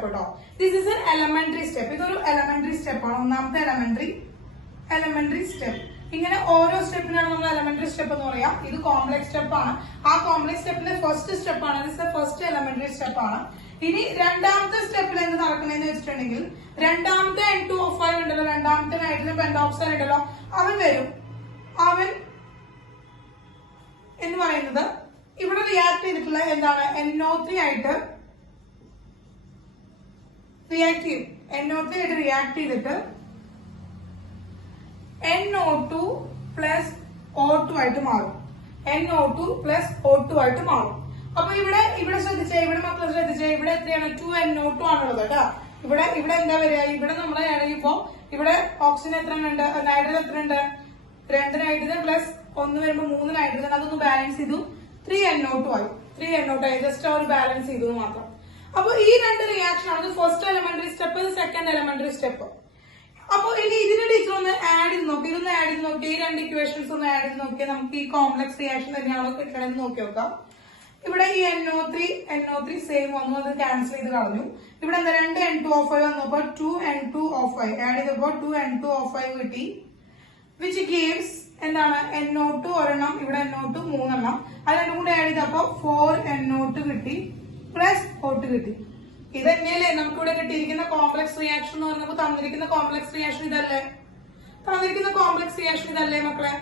കേട്ടോ. This is an elementary step. ഇതൊരു എലമെന്ററി സ്റ്റെപ്പാണ്, ഒന്നാമത്തെ എലമെന്ററി സ്റ്റെപ്പ്. ഇങ്ങനെ ഓരോ സ്റ്റെപ്പിനാണ് നമ്മൾ എലമെന്ററി സ്റ്റെപ്പ് എന്ന് പറയാം. ഇത് കോംപ്ലക്സ് സ്റ്റെപ്പ് ആണ്. ആ കോംപ്ലക്സ് സ്റ്റെപ്പിന്റെ ഫസ്റ്റ് സ്റ്റെപ്പ് ആണ്, ഫസ്റ്റ് എലമെന്ററി സ്റ്റെപ്പ് ആണ്. ഇനി രണ്ടാമത്തെ സ്റ്റെപ്പിൽ എന്ത് നടക്കണമെന്ന് വെച്ചിട്ടുണ്ടെങ്കിൽ രണ്ടാമത്തെ N2O5 ഉണ്ടല്ലോ, രണ്ടാമത്തെ നൈട്രജൻ പെന്റോക്സൈഡ് ഉണ്ടല്ലോ, അവൻ എന്ന് പറയുന്നത് ഇവിടെ റിയാക്ട് ചെയ്തിട്ടുള്ള എന്താണ് NO3 ആയിട്ട് റിയാക്ട് ചെയ്തിട്ട് NO2 പ്ലസ് O2 ആയിട്ട് മാറും. അപ്പൊ ഇവിടെ മക്കൾ ശ്രദ്ധിച്ചേ, ഇവിടെ എത്രയാണ് 2NO2 ആണുള്ളത് കേട്ടോ. ഇവിടെ എന്താ വരിക, ഇവിടെ നമ്മൾ ഇറങ്ങിയപ്പോ ഇവിടെ ഓക്സിജൻ എത്ര ഉണ്ട്, നൈട്രജൻ എത്ര ഉണ്ട്, 2 നൈട്രജൻ പ്ലസ് 1 വരുമ്പോ 3 നൈട്രജൻ. അതൊന്ന് ബാലൻസ് ചെയ്തു 3NO2 ആയി. ജസ്റ്റ് ഒരു ബാലൻസ് ചെയ്തു മാത്രം. അപ്പൊ ഈ 2 റിയാക്ഷൻ ആണ് first elementary step, second elementary step. അപ്പൊ ഇനി ഇതിന്റെ ടീച്ചർ ഒന്ന് ആഡ് ചെയ്ത് നോക്കി, ഈ 2 ഇക്വേഷൻസ് ഒന്ന് ആഡ് ചെയ്ത് നോക്കിയാൽ നമുക്ക് ഈ കോംപ്ലക്സ് റിയാക്ഷൻ തന്നെയാണോ കിട്ടണമെന്ന് നോക്കി നോക്കാം. ഇവിടെ ഈ NO3 സെയിം വന്നു, അത് ക്യാൻസൽ ചെയ്ത് കളഞ്ഞു. ഇവിടെ എന്താ 2 N2O5 വന്നപ്പോ 2N2O5 ആഡ് ചെയ്തപ്പോ 2N2O5 കിട്ടി, വിച്ച് ഗീവ്സ് എന്താണ് NO2 ഒരെണ്ണം, ഇവിടെ NO2 3 അത് രണ്ടും കൂടെ ആഡ് ചെയ്തപ്പോ 4NO2 കിട്ടി പ്ലസ് O2 കിട്ടി. ഇത് തന്നെയല്ലേ നമുക്കിവിടെ കിട്ടിയിരിക്കുന്ന കോംപ്ലക്സ് റിയാക്ഷൻ എന്ന് പറഞ്ഞപ്പോ തന്നിരിക്കുന്ന കോംപ്ലക്സ് റിയാക്ഷൻ ഇതല്ലേ മക്കളെ,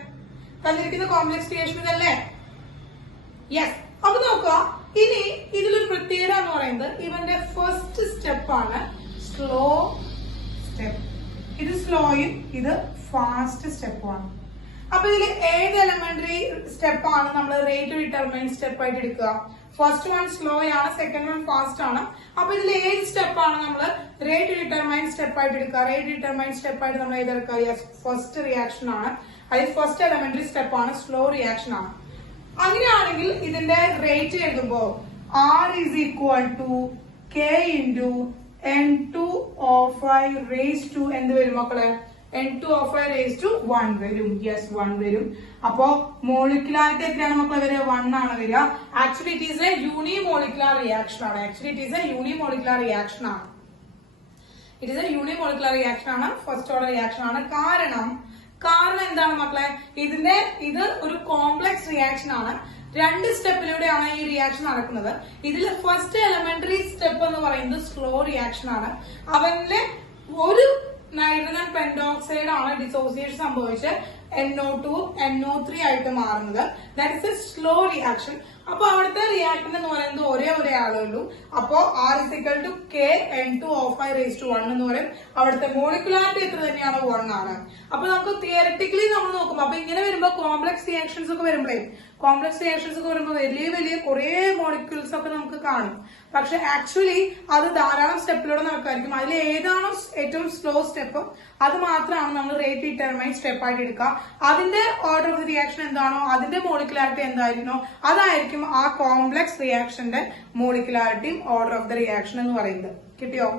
യെസ്. അപ്പൊ നോക്കുക, ഇനി ഇതിലൊരു പ്രത്യേകത എന്ന് പറയുന്നത് ഇവന്റെ ഫസ്റ്റ് സ്റ്റെപ്പാണ് സ്ലോ സ്റ്റെപ്പ്. ഇത് സ്ലോയും ഇത് ഫാസ്റ്റ് സ്റ്റെപ്പുമാണ്. അപ്പൊ ഇതിൽ ഏത് എലമെന്ററി സ്റ്റെപ്പാണ് നമ്മൾ റേറ്റ് ഡിറ്റർമൈൻ സ്റ്റെപ്പ് ആയിട്ട് എടുക്കുക? ഫസ്റ്റ് വൺ സ്ലോ ആണ്, സെക്കൻഡ് വൺ ഫാസ്റ്റ് ആണ്. അപ്പൊ ഇതിൽ ഏത് സ്റ്റെപ്പാണ് നമ്മൾ റേറ്റ് ഡിറ്റർമൈൻ സ്റ്റെപ്പ് ആയിട്ട് എടുക്കുക? റേറ്റ് ഡിറ്റർമൈൻ സ്റ്റെപ്പ് ആയിട്ട് നമ്മൾ ഏതെടുക്കുക? ഫസ്റ്റ് റിയാക്ഷൻ ആണ്. അതിൽ ഫസ്റ്റ് എലമെന്ററി സ്റ്റെപ്പ് ആണ്, സ്ലോ റിയാക്ഷൻ ആണ്. അങ്ങനെയാണെങ്കിൽ ഇതിന്റെ rate എഴുതുമ്പോ R is equal to K into N2O5 raised to എന്ത് വരും മക്കളെ? N2O5 raised to 1 വരും. യെസ് 1 വരും. അപ്പോ മോളിക്കുലാരിറ്റി എത്രയാണ് മക്കളെ വരിക? 1 ആണ് വരിക. Actually it is a unimolecular reaction ആണ്. Actually it is a unimolecular reaction ആണ്. It is a unimolecular reaction ആണ്. ഫസ്റ്റ് ഓർഡർ റിയാക്ഷൻ ആണ്. കാരണം എന്താണ് മക്കളെ? ഇത് ഒരു കോംപ്ലക്സ് റിയാക്ഷൻ ആണ്. 2 സ്റ്റെപ്പിലൂടെയാണ് ഈ റിയാക്ഷൻ നടക്കുന്നത്. ഇതിൽ ഫസ്റ്റ് എലമെന്ററി സ്റ്റെപ്പ് എന്ന് പറയുന്നത് സ്ലോ റിയാക്ഷൻ ആണ്. അവനിലെ ഒരു നൈട്രജൻ പെന്റോക്സൈഡ് ആണ് ഡിസോസിയേഷൻ സംഭവിച്ച് NO2 NO3 ആയിട്ട് മാറുന്നത്. That is A slow reaction. അപ്പൊ അവിടുത്തെ റിയാക്ടന്റ് എന്ന് പറയുന്നത് ഒരേ ആളേ ഉള്ളൂ. അപ്പോ R is equal to K N2O5 raised to 1 എന്ന് പറയും. അവിടുത്തെ മോളിക്കുലാരിറ്റി എത്ര തന്നെയാണ്? 1 ആണ്. അപ്പൊ നമുക്ക് തിയററ്റിക്കലി നമ്മൾ നോക്കും. അപ്പൊ ഇങ്ങനെ വരുമ്പോ കോംപ്ലക്സ് റിയാക്ഷൻസ് ഒക്കെ വരുമ്പോ വലിയ കുറെ മോളിക്യൂൾസ് ഒക്കെ നമുക്ക് കാണും. പക്ഷെ ആക്ച്വലി അത് ധാരാളം സ്റ്റെപ്പിലൂടെ നടക്കുമായിരിക്കും. അതിൽ ഏതാണോ ഏറ്റവും സ്ലോ സ്റ്റെപ്പ് അത് മാത്രമാണ് നമ്മൾ റേറ്റ് ഡിറ്റർമൈൻ സ്റ്റെപ്പ് ആയിട്ട് എടുക്കുക. അതിന്റെ ഓർഡർ ഓഫ് ദി റിയാക്ഷൻ എന്താണോ, അതിന്റെ മോളിക്കുലാരിറ്റി എന്തായിരുന്നോ അതായിരിക്കും ആ കോംപ്ലക്സ് റിയാക്ഷന്റെ മോളിക്കുലാരിറ്റിയും ഓർഡർ ഓഫ് ദി റിയാക്ഷൻ എന്ന് പറയുന്നത്. കിട്ടിയോ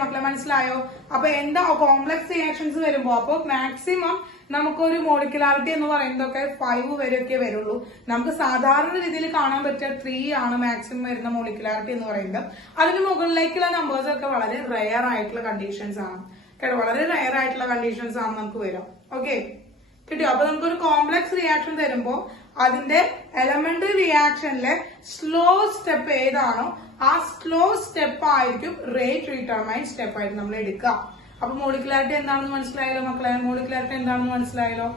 മക്കളെ? മനസ്സിലായോ? അപ്പൊ എന്താ കോംപ്ലക്സ് റിയാക്ഷൻസ് വരുമ്പോ അപ്പൊ മാക്സിമം നമുക്കൊരു മോളിക്കുലാരിറ്റി എന്ന് പറയുന്നതൊക്കെ 5 വരെയൊക്കെ വരുള്ളൂ. നമുക്ക് സാധാരണ രീതിയിൽ കാണാൻ പറ്റിയ 3 ആണ് മാക്സിമം വരുന്ന മോളിക്കുലാരിറ്റി എന്ന് പറയുന്നത്. അതിന് മുകളിലേക്കുള്ള നമ്പേഴ്സ് ഒക്കെ വളരെ റെയർ ആയിട്ടുള്ള കണ്ടീഷൻസ് ആണ് കേട്ടോ. വളരെ റെയർ ആയിട്ടുള്ള കണ്ടീഷൻസ് ആണ് നമുക്ക് വരാം. ഓക്കെ, കിട്ടിയോ? അപ്പൊ നമുക്കൊരു കോംപ്ലക്സ് റിയാക്ഷൻ തരുമ്പോ അതിന്റെ എലമെന്ററി റിയാക്ഷനിലെ സ്ലോ സ്റ്റെപ്പ് ഏതാണോ ആ സ്ലോ സ്റ്റെപ്പ് ആയിരിക്കും റേറ്റ് ഡിറ്റർമൈൻ സ്റ്റെപ്പ് ആയിട്ട് നമ്മൾ എടുക്കുക. അപ്പൊ മോളിക്കുലാരിറ്റി എന്താണെന്ന് മനസ്സിലായല്ലോ മക്കളെ? മോളിക്കുലാരിറ്റി എന്താണെന്ന് മനസ്സിലായല്ലോ?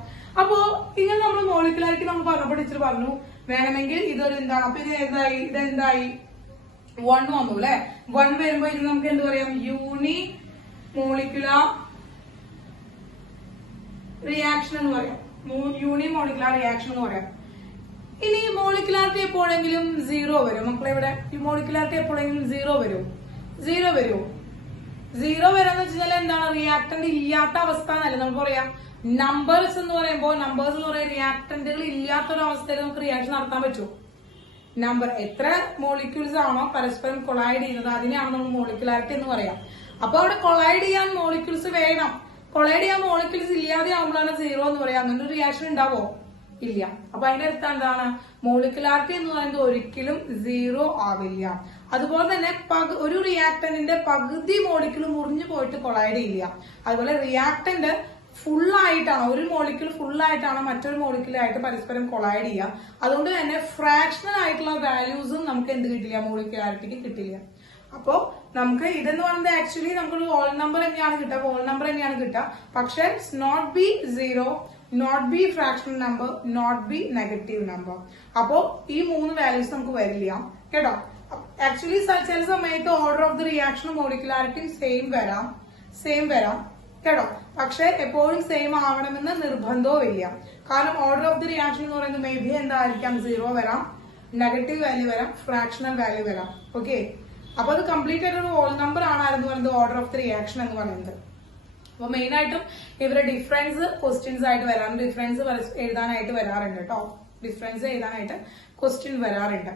അപ്പോ ഇങ്ങനെ നമ്മൾ മോളിക്കുലാരിറ്റി നമ്മൾ പറഞ്ഞപ്പോൾ ടീച്ചർ പറഞ്ഞു വേണമെങ്കിൽ ഇതൊരു എന്താണ്. അപ്പൊ ഇതെന്തായി 1 വന്നു അല്ലെ? 1 വരുമ്പോ ഇത് നമുക്ക് എന്ത് പറയാം? യൂണി മോളിക്കുലാർ റിയാക്ഷൻ എന്ന് പറയാം. യൂണി മോളിക്കുലാർ റിയാക്ഷൻ എന്ന് പറയാം. ഇനി മോളിക്കുലാരിറ്റി എപ്പോഴെങ്കിലും 0 വരും മക്കളെ? ഇവിടെ ഈ മോളിക്കുലാരിറ്റി എപ്പോഴെങ്കിലും 0 വരും. 0 വരാന്ന് വെച്ചാൽ എന്താണ്? റിയാക്ടന്റ് ഇല്ലാത്ത അവസ്ഥ എന്നല്ല നമുക്ക് പറയാം. നമ്പേഴ്സ് എന്ന് പറയുമ്പോൾ റിയാക്ടന്റുകൾ ഇല്ലാത്തൊരവസ്ഥയിൽ നമുക്ക് റിയാക്ഷൻ നടത്താൻ പറ്റും. നമ്പർ എത്ര മോളിക്യൂൾസ് ആണോ പരസ്പരം കൊളൈഡ് ചെയ്യുന്നത് അതിനെയാണ് നമ്മൾ മോളിക്കുലാരിറ്റി എന്ന് പറയാം. അപ്പൊ അവിടെ കൊളൈഡ് ചെയ്യാൻ മോളിക്യൂൾസ് വേണം. കൊളൈഡ് ചെയ്യാൻ മോളിക്യൂൾസ് ഇല്ലാതെ ആകുമ്പോഴാണ് 0 എന്ന് പറയാം. അങ്ങനെ ഒരു റിയാക്ഷൻ ഉണ്ടാവോ? ഇല്ല. അപ്പൊ അതിന്റെ അർത്ഥം എന്താണ്? മോളിക്കുലാരിറ്റി എന്ന് പറയുന്നത് ഒരിക്കലും 0 ആവില്ല. അതുപോലെ തന്നെ ഒരു റിയാക്ടന്റിന്റെ പകുതി മോളിക്യൂൾ മുറിഞ്ഞു പോയിട്ട് കൊളൈഡ് ചെയ്യില്ല. അതുപോലെ റിയാക്ടന്റ് ഫുള്ളായിട്ടാണ്, ഒരു മോളിക്യൂൾ ഫുള്ളായിട്ടാണ് മറ്റൊരു മോളിക്യൂളായിട്ട് പരസ്പരം കൊളൈഡ് ചെയ്യുക. അതുകൊണ്ട് തന്നെ ഫ്രാക്ഷണൽ ആയിട്ടുള്ള വാല്യൂസും നമുക്ക് എന്ത് കിട്ടില്ല? മോളിക്കുലാരിറ്റിക്ക് കിട്ടില്ല. അപ്പോ നമുക്ക് ഇതെന്ന് പറയുന്നത് ആക്ച്വലി നമുക്കൊരു ഹോൾ നമ്പർ തന്നെയാണ് കിട്ടുക. പക്ഷെ not be 0, not be fractional number, not be negative number. അപ്പോ ഈ 3 വാല്യൂസ് നമുക്ക് വരില്ല കേട്ടോ. ആക്ച്വലി ചില സമയത്ത് ഓർഡർ ഓഫ് ദി റിയാക്ഷനും മോളിക്കുലാരിറ്റിയും സെയിം വരാം കേട്ടോ. പക്ഷെ എപ്പോഴും സെയിം ആവണമെന്ന് നിർബന്ധവും ഇല്ല. കാരണം ഓർഡർ ഓഫ് ദി റിയാക്ഷൻ എന്ന് പറയുന്നത് മേ ബി എന്തായിരിക്കാം? 0 വരാം, നെഗറ്റീവ് വാല്യൂ വരാം, ഫ്രാക്ഷണൽ വാല്യൂ വരാം. ഓക്കെ, അപ്പൊ അത് കംപ്ലീറ്റ് ആയിട്ട് ഒരു ഹോൾ നമ്പർ ആണെന്ന് പറയുന്നത് ഓർഡർ ഓഫ് ദി റിയാക്ഷൻ എന്ന് പറയുന്നത്. അപ്പൊ മെയിൻ ആയിട്ടും ഇവരുടെ ഡിഫറൻസ് ക്വസ്റ്റ്യൻസ് ആയിട്ട് വരാറുണ്ട്. ഡിഫറൻസ് എഴുതാനായിട്ട് വരാറുണ്ട് കേട്ടോ. ക്വസ്റ്റ്യൻ വരാറുണ്ട്.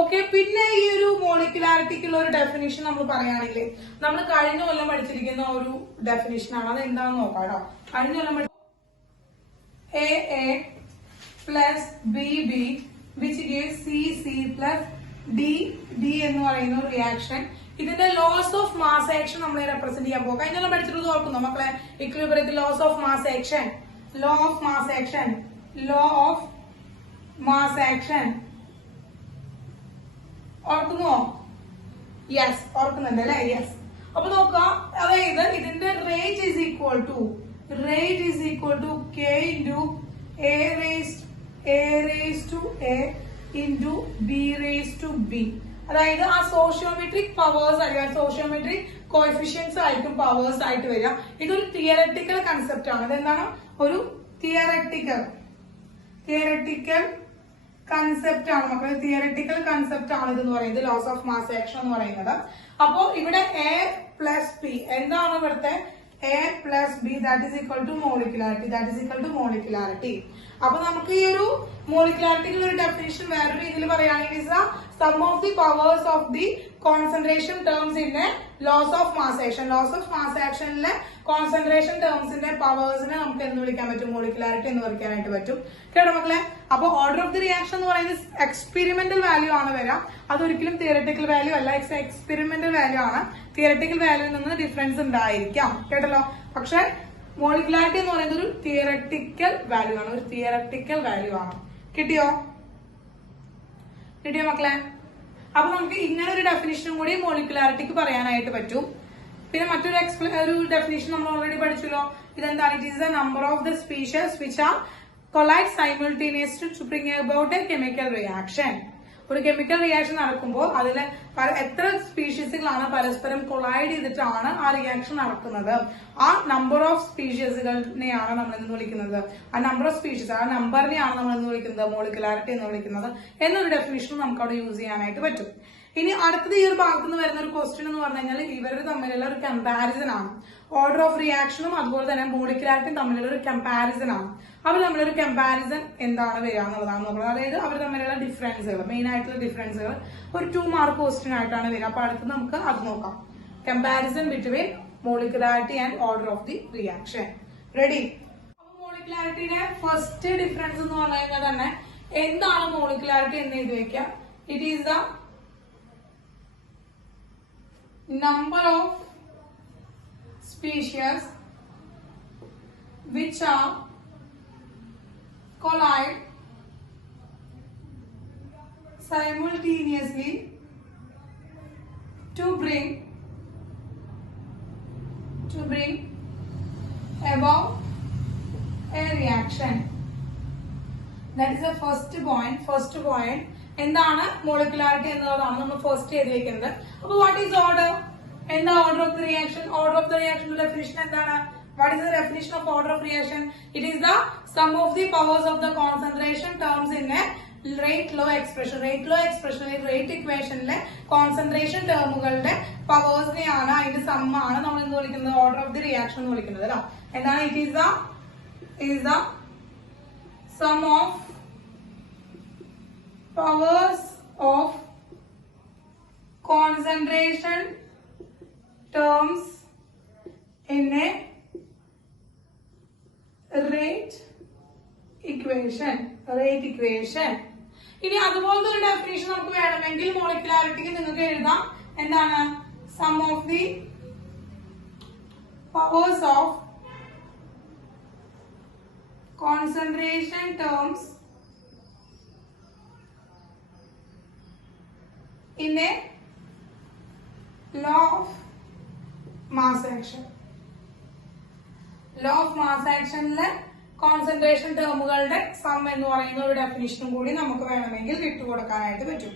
ഓക്കെ, പിന്നെ ഈ ഒരു മോളിക്കുലാരിറ്റിക്കുള്ള ഒരു ഡെഫിനിഷൻ നമ്മൾ പറയുകയാണെങ്കിൽ നമ്മൾ കഴിഞ്ഞ കൊല്ലം പഠിച്ചിരിക്കുന്ന ഒരു ഡെഫിനിഷൻ ആണ്. അത് എന്താണെന്ന് നോക്കാം കേട്ടോ. കഴിഞ്ഞ കൊല്ലം A plus BB which gives CC plus D എന്ന് പറയുന്ന ഒരു റിയാക്ഷൻ. ഇതിന്റെ ലോസ് ഓഫ് മാസ് ആക്ഷൻ നമ്മൾ റെപ്രസെന്റ് ചെയ്യാൻ പോകും. കഴിഞ്ഞ പഠിച്ചിട്ട് ഓർക്കുന്നു മക്കളെ? ഇക്വിലിബ്രിയത്തിൽ ലോസ് ഓഫ് മാസ് ആക്ഷൻ ഓർക്കുന്നുവോ? യെസ്, ഓർക്കുന്നുണ്ട് അല്ലെ? യെസ്. അപ്പൊ നോക്കാം, അതായത് ഇതിന്റെ rate is equal to K into A raised to A into B raised to B. അതായത് ആ സോഷ്യോമെട്രിക് പവേഴ്സ് അല്ലെങ്കിൽ സോഷ്യോമെട്രിക് കോഎഫിഷ്യൻസ് ആയിരിക്കും പവേഴ്സ് ആയിട്ട് വരിക. ഇതൊരു തിയററ്റിക്കൽ കൺസെപ്റ്റ് ആണ്. ഇതെന്താണ്? ഒരു തിയററ്റിക്കൽ കൺസെപ്റ്റ് ആണ് മക്കളെ. തിയററ്റിക്കൽ കൺസെപ്റ്റ് ആണ് ഇതെന്ന് പറയുന്നത്, ലോസ് ഓഫ് മാസ് ആക്ഷൻ എന്ന് പറയുന്നത്. അപ്പോ ഇവിടെ A plus B എന്താണ്? ഇവിടുത്തെ A plus B that is equal to molecularity. അപ്പൊ നമുക്ക് ഈ ഒരു മോളിക്കുലാരിറ്റിക്ക് ഒരു ഡെഫിനിഷൻ വേറൊരു രീതിയിൽ പറയുകയാണെങ്കിൽ is the sum of the powers of the concentration terms in a laws of mass action. Laws of mass ആക്ഷനിലെ കോൺസെൻട്രേഷൻ ടേംസിന്റെ പവേഴ്സിനെ നമുക്ക് എന്ന് വിളിക്കാൻ പറ്റും? മോളിക്കുലാരിറ്റി എന്ന് വിളിക്കാനായിട്ട് പറ്റും. കേട്ടോ മക്കളെ? അപ്പൊ ഓർഡർ ഓഫ് ദി റിയാക്ഷൻ എന്ന് പറയുന്നത് എക്സ്പെരിമെന്റൽ വാല്യൂ ആണ് വരാം. അതൊരിക്കലും തിയററ്റിക്കൽ വാല്യൂ അല്ല, എക്സ്പെരിമെന്റൽ വാല്യൂ ആണ്. തിയററ്റിക്കൽ വാല്യൂവിൽ നിന്ന് ഡിഫറൻസ് ഉണ്ടായിരിക്കാം. കേട്ടല്ലോ? പക്ഷെ മോളിക്കുലാരിറ്റി എന്ന് പറയുന്നത് ഒരു തിയററ്റിക്കൽ വാല്യൂ ആണ്. ഒരു തിയററ്റിക്കൽ വാല്യൂ ആണ്. കിട്ടിയോ മക്കളെ? അപ്പൊ നമുക്ക് ഇങ്ങനെ ഒരു ഡെഫിനിഷനും കൂടി മോളിക്കുലാരിറ്റിക്ക് പറയാനായിട്ട് പറ്റും. പിന്നെ മറ്റൊരു ഡെഫിനിഷൻ നമ്മൾ ഓൾറെഡി പഠിച്ചല്ലോ. ഇതെന്താണ്? It is the number of the species which are collide simultaneously to bring about a chemical reaction. ഒരു കെമിക്കൽ റിയാക്ഷൻ നടക്കുമ്പോൾ അതിൽ എത്ര സ്പീഷീസുകളാണ് പരസ്പരം കൊളൈഡ് ചെയ്തിട്ടാണ് ആ റിയാക്ഷൻ നടക്കുന്നത്. ആ നമ്പർ ഓഫ് സ്പീഷീസുകളെയാണ് നമ്മൾ എന്ന് വിളിക്കുന്നത്. ആ നമ്പർ ഓഫ് സ്പീഷീസ്, ആ നമ്പറിനെയാണ് നമ്മൾ എന്ന് വിളിക്കുന്നത് മോളിക്കുലാരിറ്റി എന്ന് വിളിക്കുന്നത് എന്നൊരു ഡെഫിനിഷൻ നമുക്ക് അവിടെ യൂസ് ചെയ്യാനായിട്ട് പറ്റും. ഇനി അടുത്തത് ഈ ഒരു ഭാഗത്ത് നിന്ന് വരുന്ന ഒരു ക്വസ്റ്റ്യൻ എന്ന് പറഞ്ഞു കഴിഞ്ഞാൽ ഇവരുടെ തമ്മിലുള്ള ഒരു കമ്പാരിസൺ ആണ്. ഓർഡർ ഓഫ് റിയാക്ഷനും അതുപോലെ തന്നെ മോളിക്കുലാരിറ്റിയും തമ്മിലുള്ള ഒരു കമ്പാരിസൺ ആണ്. അവർ തമ്മിലൊരു കമ്പാരിസൺ എന്താണ് വരിക എന്നുള്ളതാണ് നോക്കുന്നത്. അതായത് അവർ തമ്മിലുള്ള ഡിഫറൻസുകൾ, മെയിൻ ആയിട്ടുള്ള ഡിഫറൻസുകൾ ഒരു 2 മാർക്ക് ക്വസ്റ്റ്യൻ ആയിട്ടാണ് വരിക. അപ്പൊ അടുത്ത് നമുക്ക് അത് നോക്കാം. Comparison between molecularity and order of the reaction. Ready? അപ്പൊ മോളിക്കുലാരിറ്റിയുടെ ഫസ്റ്റ് ഡിഫറൻസ് എന്ന് പറഞ്ഞു കഴിഞ്ഞാൽ തന്നെ എന്താണ് മോളിക്കുലാരിറ്റി എന്ന് എഴുതി വെക്കാം. It is the number of species which are collide simultaneously to bring about a reaction. That is the first point. എന്താണ് മോളിക്കുലാരിറ്റി എന്നുള്ളതാണ് നമ്മൾ ഫസ്റ്റ് എഴുതി വെക്കുന്നത്. അപ്പൊ വാട്ട് ഈസ് ഓർഡർ? എന്താ order of the reaction? Order of the റിയാക്ഷന്റെ definition എന്താണ്? What is the definition of order of reaction? It is the sum of the powers of the concentration terms in a rate law expression. Rate ഇക്വേഷനിലെ concentration ടേമുകളുടെ പവേഴ്സിനെയാണ്, അതിന്റെ സമ്മാണ് നമ്മൾ എന്ന് വിളിക്കുന്നത് ഓർഡർ ഓഫ് ദി റിയാക്ഷൻ എന്ന് വിളിക്കുന്നത്. അല്ലോ എന്താണ്? It is the sum of powers of concentration terms in a rate equation. ഇനി അതുപോലത്തെ ഒരു ഡെഫിനിഷൻ നമുക്ക് വേണമെങ്കിൽ മോളിക്കുലാരിറ്റിക്ക് നിങ്ങൾക്ക് എഴുതാം. എന്താണ്? Sum of the powers of concentration terms in a law of mass action. law of mass actionലെ കോൺസെൻട്രേഷൻ ടേമുകളുടെ സം എന്ന് പറയുന്ന ഒരു ഡെഫിനിഷനും കൂടി നമുക്ക് വേണമെങ്കിൽ വിട്ടുകൊടുക്കാനായിട്ട് പറ്റും.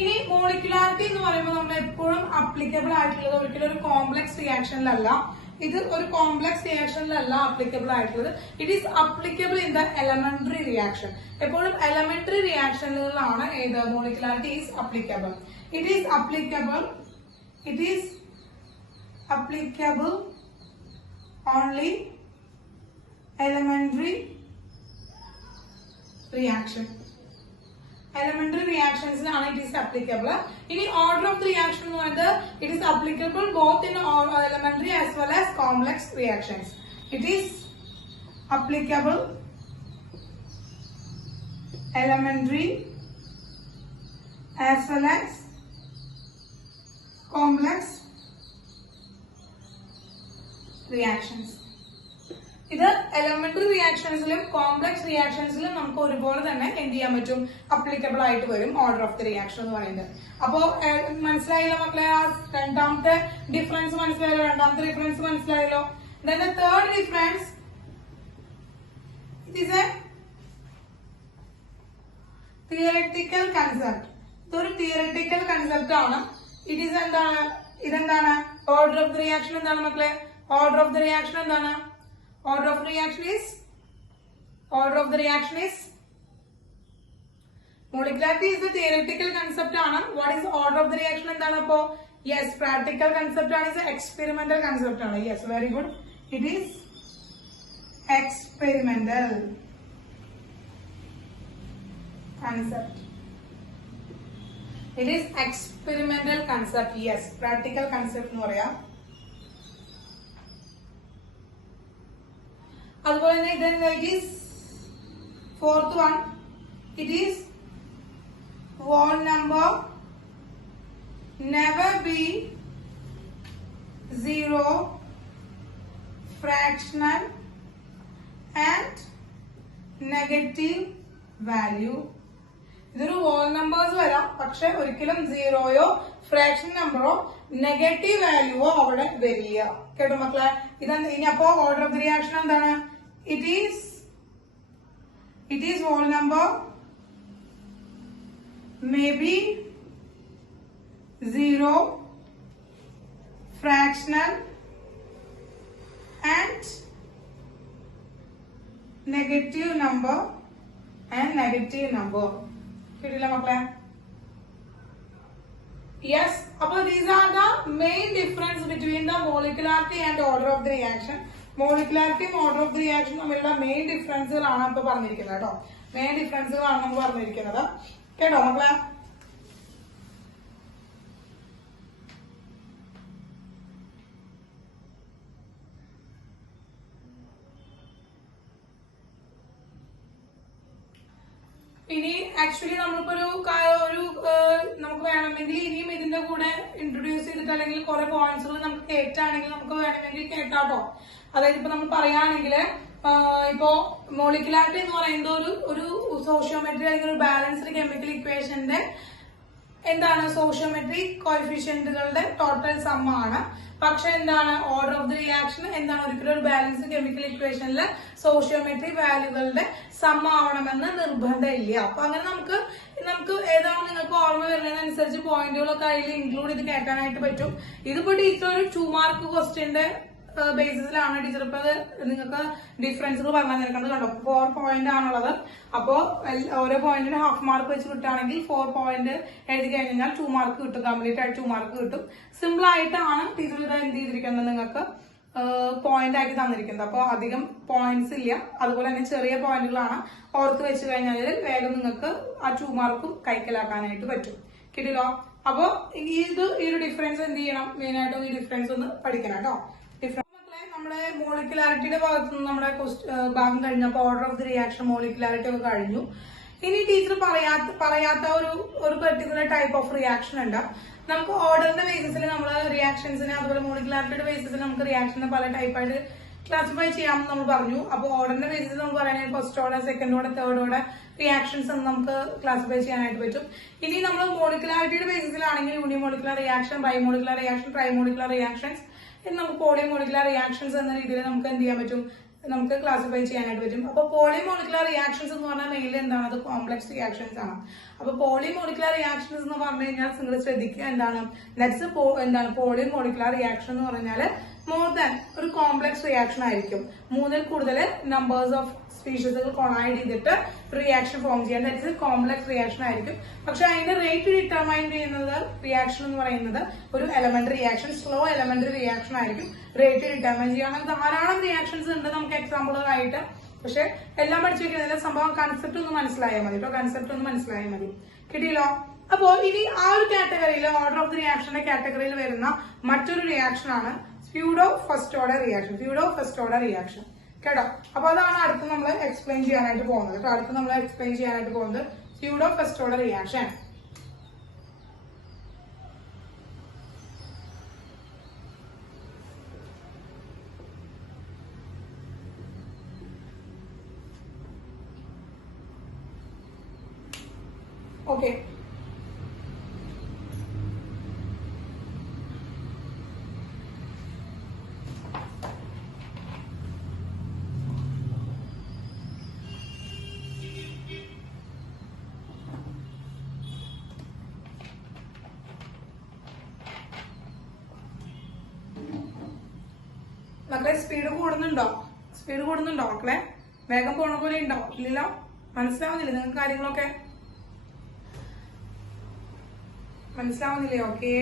ഇനി മോളിക്കുലാരിറ്റി എന്ന് പറയുമ്പോൾ നമ്മൾ എപ്പോഴും അപ്ലിക്കബിൾ ആയിട്ടുള്ളത് ഒരിക്കലും ഒരു കോംപ്ലക്സ് റിയാക്ഷനിലല്ല. ഇത് ഒരു കോംപ്ലക്സ് റിയാക്ഷനിലല്ല അപ്ലിക്കബിൾ ആയിട്ടുള്ളത്. It is applicable in the elementary reaction. എപ്പോഴും എലമെന്ററി റിയാക്ഷനുകളിലാണ് ഏത് molecularity is applicable. It is applicable only elementary reaction. Elementary reactions it is applicable. In the order of the reaction, it is applicable both in elementary as well as complex reactions. It is applicable elementary as well as complex reactions. ഇത് elementary റിയാക്ഷൻസിലും complex റിയാക്ഷൻസിലും നമുക്ക് ഒരുപോലെ തന്നെ എന്ത് ചെയ്യാൻ പറ്റും, applicable ആയിട്ട് വരും order of the reaction എന്ന് പറയുന്നത്. അപ്പോ മനസ്സിലായല്ലോ മക്കളെ, ആ രണ്ടാമത്തെ ഡിഫറൻസ് മനസ്സിലായല്ലോ, രണ്ടാമത്തെ ഡിഫറൻസ് മനസ്സിലായല്ലോ. Then the third difference, it is a theoretical concept. ഇതൊരു തിയററ്റിക്കൽ കൺസെപ്റ്റ് ആണ്. ഇതെന്താണ് ഓർഡർ ഓഫ് ദി റിയാക്ഷൻ എന്താണ് മക്കളെ? ഓർഡർ ഓഫ് ദി റിയാക്ഷൻ എന്താണ്? Order of the reaction is molecularity is the theoretical concept ആണ്. What is order of the reaction എന്താണ് അപ്പോ? Yes, practical concept ആണ്, is experimental concept ആണ്. Yes, very good. It is experimental concept. It is experimental concept. Yes, practical concept എന്ന് പറയാം. അതുപോലെ തന്നെ it is fourth one. It is whole number never be zero, fractional and negative value. ഇതൊരു whole numbers വരാം, പക്ഷെ ഒരിക്കലും സീറോയോ fraction നമ്പറോ negative വാല്യൂവോ അവിടെ വരില്ല. കേട്ടോ മക്കളെ? ഇതെന്താ ഇനി അപ്പോ ഓർഡർ ഓഫ് ദി റിയാക്ഷൻ എന്താണ്? It is whole number maybe zero, fractional and negative number കിട്ടില്ല മക്കളെ? യെസ്. അപ്പോൾ these are the main difference between the molecularity and order of the reaction. മോളിക്കുലാരിറ്റിയും ഓർഡർ ഓഫ് ദി റിയാക്ഷൻ തമ്മിലുള്ള main ഡിഫറൻസുകളാണ് ഇപ്പൊ പറഞ്ഞിരിക്കുന്നത് കേട്ടോ. മെയിൻ ഡിഫറൻസുകളാണ് നമ്മൾ പറഞ്ഞിരിക്കുന്നത് കേട്ടോ മക്കളെ? ഇനി ആക്ച്വലി നമ്മളിപ്പോ നമുക്ക് വേണമെങ്കിൽ ഇനിയും ഇതിന്റെ കൂടെ ഇൻട്രൊഡ്യൂസ് ചെയ്തിട്ട് അല്ലെങ്കിൽ കുറെ പോയിന്റ്സുകൾ നമുക്ക് കേട്ടാണെങ്കിൽ നമുക്ക് വേണമെങ്കിൽ കേട്ടാട്ടോ. അതായത് ഇപ്പൊ നമ്മൾ പറയുകയാണെങ്കിൽ ഇപ്പോ മോളിക്കുലാരിറ്റി എന്ന് പറയുന്നത് ഒരു സോഷ്യോമെട്രി അല്ലെങ്കിൽ ഒരു ബാലൻസ്ഡ് കെമിക്കൽ ഇക്വേഷന്റെ എന്താണ് സോഷ്യോമെട്രിക് കോഎഫിഷ്യന്റുകളുടെ ടോട്ടൽ സം ആണ്. പക്ഷെ എന്താണ് ഓർഡർ ഓഫ് ദി റിയാക്ഷൻ എന്താണ്? ഒരിക്കലും ഒരു ബാലൻസ്ഡ് കെമിക്കൽ ഇക്വേഷനിൽ സോഷ്യോമെട്രിക് വാല്യൂകളുടെ സം ആവണമെന്ന് നിർബന്ധമില്ല. അപ്പൊ അങ്ങനെ നമുക്ക് ഏതാണ് നിങ്ങൾക്ക് ഓർമ്മ വരുന്നതിനനുസരിച്ച് പോയിന്റുകളൊക്കെ അതിൽ ഇൻക്ലൂഡ് ചെയ്ത് കേൾക്കാനായിട്ട് പറ്റും. ഇതിപ്പോ ടീച്ചർ ഒരു 2 മാർക്ക് ക്വസ്റ്റ്യന്റെ ബേസിസിലാണ് ടീച്ചർ ഇപ്പൊ നിങ്ങൾക്ക് ഡിഫറൻസുകൾ പറഞ്ഞു നിൽക്കുന്നത്. കണ്ടോ? 4 പോയിന്റ് ആണുള്ളത്. അപ്പോ ഓരോ പോയിന്റിന് ഹാഫ് മാർക്ക് വെച്ച് കിട്ടുകയാണെങ്കിൽ 4 പോയിന്റ് എഴുതി കഴിഞ്ഞാൽ 2 മാർക്ക് കിട്ടും. കംപ്ലീറ്റ് ആയിട്ട് 2 മാർക്ക് കിട്ടും. സിമ്പിൾ ആയിട്ടാണ് ടീച്ചർ ഇത് എന്ത് ചെയ്തിരിക്കുന്നത് നിങ്ങൾക്ക് പോയിന്റ് ആക്കി തന്നിരിക്കുന്നത്. അപ്പൊ അധികം പോയിന്റ്സ് ഇല്ല. അതുപോലെ തന്നെ ചെറിയ പോയിന്റുകളാണ്. ഓർത്ത് വെച്ച് കഴിഞ്ഞാൽ വേഗം നിങ്ങൾക്ക് ആ 2 മാർക്കും കൈക്കലാക്കാനായിട്ട് പറ്റും. കിട്ടില്ലോ? അപ്പൊ ഈ ഒരു ഡിഫറൻസ് എന്ത് ചെയ്യണം? മെയിൻ ആയിട്ടും ഈ ഡിഫറൻസ് ഒന്ന് പഠിക്കണം കേട്ടോ. നമ്മുടെ മോളിക്കുലാരിറ്റിയുടെ ഭാഗത്ത് നിന്ന് നമ്മുടെ ഭാഗം കഴിഞ്ഞപ്പോ order of the reaction molecularity ഒക്കെ കഴിഞ്ഞു. ഇനി ടീച്ചർ പറയാത്ത ഒരു പെർട്ടിക്കുലർ ടൈപ്പ് ഓഫ് റിയാക്ഷൻ ഉണ്ട്. നമുക്ക് ഓർഡറിന്റെ ബേസിസിൽ നമ്മൾ റിയാക്ഷൻസിനെ അതുപോലെ മോളിക്കുലാരിറ്റിയുടെ ബേസിസിൽ നമുക്ക് റിയാക്ഷനെ പല ടൈപ്പായിട്ട് ക്ലാസിഫൈ ചെയ്യാമെന്ന് നമ്മൾ പറഞ്ഞു. അപ്പോൾ ഓർഡറിന്റെ ബേസിസിൽ നമ്മൾ പറയുന്നത് first order, second order, third order reactions എന്ന് നമുക്ക് ക്ലാസിഫൈ ചെയ്യാനായിട്ട് പറ്റും. ഇനി നമ്മൾ മോളിക്കുലാരിറ്റിയുടെ ബേസിസിലാണെങ്കിൽ യൂണിമോളിക്കുലർ റിയാക്ഷൻ, ബൈമോളിക്കുലർ റിയാക്ഷൻ, ട്രൈമോളിക്കുലർ റിയാക്ഷൻസ് നമുക്ക് പോളിമോളിക്കുലർ റിയാക്ഷൻസ് എന്ന രീതിയിൽ നമുക്ക് എന്ത് ചെയ്യാൻ പറ്റും? നമുക്ക് ക്ലാസിഫൈ ചെയ്യാനായിട്ട് പറ്റും. അപ്പൊ പോളിമോളിക്കുലർ റിയാക്ഷൻസ് എന്ന് പറഞ്ഞാൽ മെയിൻലി എന്താണ്? അത് കോംപ്ലക്സ് റിയാക്ഷൻസ് ആണ്. അപ്പൊ പോളിമോളിക്കുലർ റിയാക്ഷൻസ് എന്ന് പറഞ്ഞു കഴിഞ്ഞാൽ നിങ്ങൾ ശ്രദ്ധിക്കുക എന്താണ് പോളിമോളിക്കുലർ റിയാക്ഷൻ എന്ന് പറഞ്ഞാൽ മോർ ദാൻ ഒരു കോംപ്ലക്സ് റിയാക്ഷൻ ആയിരിക്കും. 3ൽ കൂടുതൽ നമ്പേഴ്സ് ഓഫ് സ്പീഷീസുകൾ കൊളൈഡ് ചെയ്തിട്ട് റിയാക്ഷൻ ഫോം ചെയ്യാൻ ദാറ്റ് ഇസ് കോംപ്ലക്സ് റിയാക്ഷൻ ആയിരിക്കും. പക്ഷെ അതിന്റെ റേറ്റ് ഡിറ്റർമൈൻ ചെയ്യുന്നത് റിയാക്ഷൻ എന്ന് പറയുന്നത് ഒരു elementary reaction, slow elementary reaction ആയിരിക്കും റേറ്റ് ഡിറ്റർമൈൻ ചെയ്യാൻ. ധാരാളം റിയാക്ഷൻസ് ഉണ്ട് നമുക്ക് എക്സാമ്പിളുകളായിട്ട്. പക്ഷെ എല്ലാം പഠിച്ചു വെക്കുന്നതിന്റെ സംഭവം കൺസെപ്റ്റ് ഒന്ന് മനസ്സിലായാൽ മതി കേട്ടോ. കൺസെപ്റ്റ് ഒന്ന് മനസ്സിലായാൽ മതി. കിട്ടിയല്ലോ? അപ്പോ ഇനി ആ ഒരു കാറ്റഗറിയിൽ ഓർഡർ ഓഫ് ദി റിയാക്ഷന്റെ കാറ്റഗറിയിൽ വരുന്ന മറ്റൊരു റിയാക്ഷൻ ആണ് സ്യൂഡോ ഫസ്റ്റ് ഓർഡർ റിയാക്ഷൻ. കേട്ടോ? അപ്പൊ അതാണ് അടുത്ത് നമ്മൾ എക്സ്പ്ലെയിൻ ചെയ്യാനായിട്ട് പോകുന്നത്. Pseudo first order reaction. Okay. മക്കളെ സ്പീഡ് കൂടുന്നുണ്ടോ മക്കളെ? വേഗം പോണ പോലെ ഉണ്ടോ? ഇല്ലല്ലോ? മനസ്സിലാവുന്നില്ല നിങ്ങൾക്ക് കാര്യങ്ങളൊക്കെ? മനസ്സിലാവുന്നില്ലേ? ഓക്കെ.